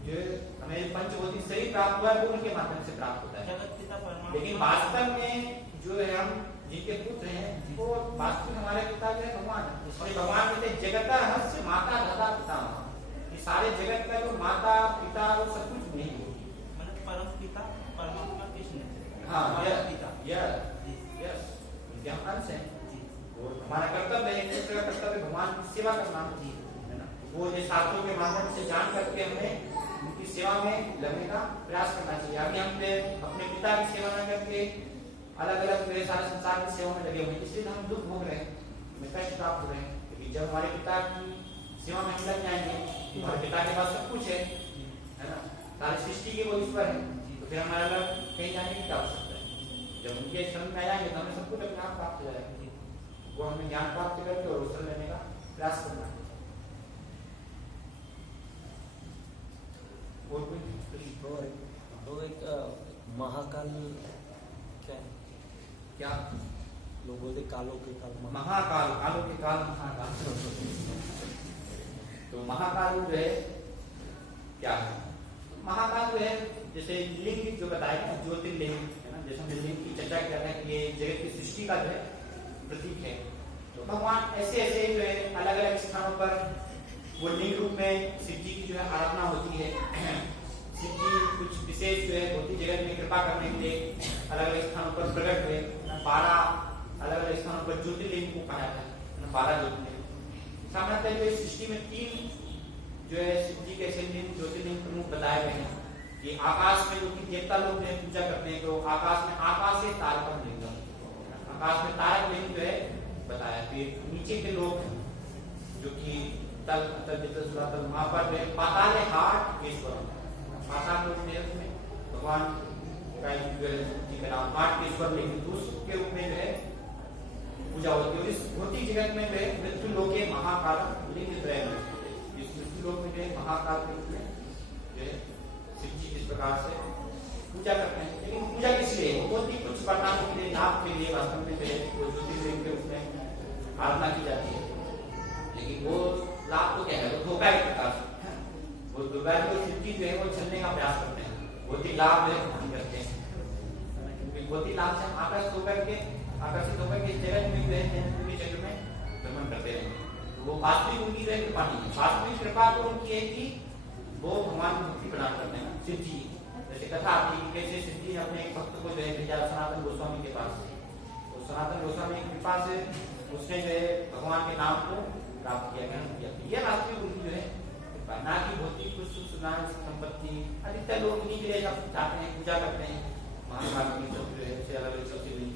जो हमें पंचभौतिक शरीर प्राप्त हुआ है वो उनके माध्यम से प्राप्त होता है। जगत पिता परमात्मा, लेकिन वास्तव में जो है हम जिनके पुत्र हैं वो वास्तविक हमारे पिता जो है भगवान है। और भगवान कहते हैं जगता हस्य माता दाता पिता, ये सारे जगत का जो माता पिता वो सब कुछ नहीं होगी, मतलब परम पिता परमात्मा कृष्ण है। हाँ परम पिता यस उनके हम अंश हैं। और हमारा कर्तव्य है, एक का कर्तव्य भगवान की सेवा करना है ना। वो जो शास्त्रों के माध्यम से जान करके हमें उनकी सेवा में लगने का प्रयास करना चाहिए। अभी हम अपने पिता की सेवा न करके अलग अलग सारे संसार की सेवा में लगे हुए हैं, इसलिए हम दुख भोग रहे हैं, हमें कष्ट प्राप्त हो रहे हैं। क्योंकि जब हमारे पिता की सेवा में हम लग जाएंगे, हमारे पिता के पास सब कुछ है ना, सारी सृष्टि के वो ईश्वर है, तो फिर हमारा अलग कहीं जाने की क्या आवश्यकता है। जब उनके शरण में आ जाएंगे तो हमें सब कुछ अपने आप प्राप्त हो जाएगा। वो हमें ज्ञान प्राप्त करके और उससे लेने का प्रयास करना है। और कोई तो एक महाकाल क्या लोगों के कालों के काल महाकाल, कालों के काल महाकाल। तो महाकाल जो है क्या है? महाकाल जो है जैसे लिंग जो बताया ना, ज्योतिर्लिंग है ना, जैसे हमने लिंग की चर्चा किया था कि ये जगत की सृष्टि का जो है प्रतीक है। तो भगवान ऐसे ऐसे जो है अलग अलग स्थानों पर वो लिंग रूप में शिव जी की जो है आराधना होती है। शिव जी कुछ विशेष जो है भौतिक जगत में कृपा करने के लिए अलग अलग स्थानों पर प्रकट हुए। 12 अलग अलग स्थानों पर ज्योतिर्लिंग को कहा जाता है, 12 ज्योतिर्लिंग। सामान्यतः जो सृष्टि में 3 जो है शिव जी के ऐसे ज्योतिर्लिंग प्रमुख बताए गए हैं। ये आकाश में जो कि देवता लोग जो है पूजा करते हैं, तो आकाश में आकाश से तारकम लिंगम, आकाश में तारक लिंग जो है बताया। फिर नीचे के लोग जो कि तल वहां पर पाताल हाट ईश्वर, पाताल लोग में भगवान का जी का नाम हाटकेश्वर लिंग, उसके रूप में जो है पूजा होती है। इस भौतिक जगत में जो है मृत्यु लोक के महाकाल लिंग त्रय, इस मृत्यु लोक में जो है महाकाल के रूप में जो है शिव जी इस प्रकार से पूजा करते हैं। लेकिन पूजा किस लिए? भौतिक कुछ वरदानों के लिए, लाभ के लिए वास्तव में जो है वो ज्योतिर्लिंग के रूप में आराधना की जाती है। लेकिन वो लाभ तो क्या है, वो धोखा एक प्रकार से, वो दुर्भाग्य को शिव जी जो है वो छलने का प्रयास करते हैं, भौतिक लाभ जो है हानि करते हैं। क्योंकि भौतिक लाभ से आकर्षित होकर के जगत में जो है पूरे चक्र में भ्रमण करते रहेंगे। तो वो वास्तविक उनकी जो है कृपा नहीं है। वास्तविक कृपा तो उनकी है कि वो भगवान को मुक्ति प्रदान करते हैं। शिव जी जैसे कथा आती है कैसे शिव जी ने अपने एक भक्त को जो है भेजा सनातन गोस्वामी के पास, तो सनातन गोस्वामी की कृपा से उसने जो है भगवान के नाम को प्राप्त किया, ग्रहण किया। ये वास्तविक उनकी जो है कृपा, ना कि भौतिक कुछ सुख संपत्ति। अधिकतर लोग इन्हीं के लिए सब चाहते हैं, पूजा करते हैं, महाकाल की सब जो है अलग अलग शक्ति हुई,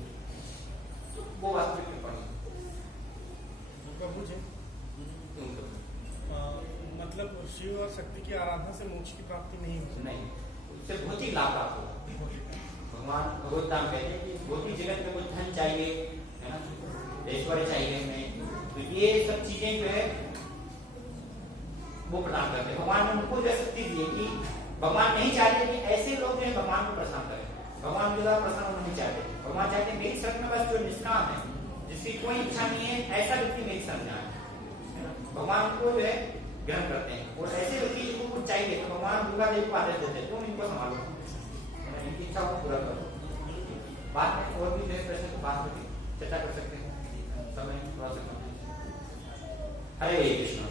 तो वो वास्तविक कृपा नहीं। मतलब शिव और शक्ति की आराधना से मोक्ष की प्राप्ति नहीं होती? नहीं, उससे भौतिक लाभ प्राप्त होगा। भगवान भगवद्धाम कहते हैं कि भौतिक जगत में कुछ धन चाहिए, है ना, ऐश्वर्य चाहिए हमें, तो ये सब चीजें जो है वो प्रदान करते हैं। भगवान ने उनको जो शक्ति दी है कि भगवान नहीं चाहते कि ऐसे लोग जो है भगवान को प्रसन्न करें। भगवान जो है प्रसन्न होना नहीं चाहते। भगवान चाहते हैं मेरी शरण में बस जो निष्काम है, जिसकी कोई इच्छा नहीं है, ऐसा व्यक्ति मेरी शरण में आए। भगवान को जो है ग्रहण करते हैं। और ऐसे व्यक्ति जिनको कुछ चाहिए तो भगवान दुर्गा देवी को आदेश देते हैं तुम इनको संभालो, इनकी इच्छा को पूरा करो। बाद में और भी जो है प्रश्न को बात करके चर्चा कर सकते हैं, समय थोड़ा सा। हरे कृष्ण।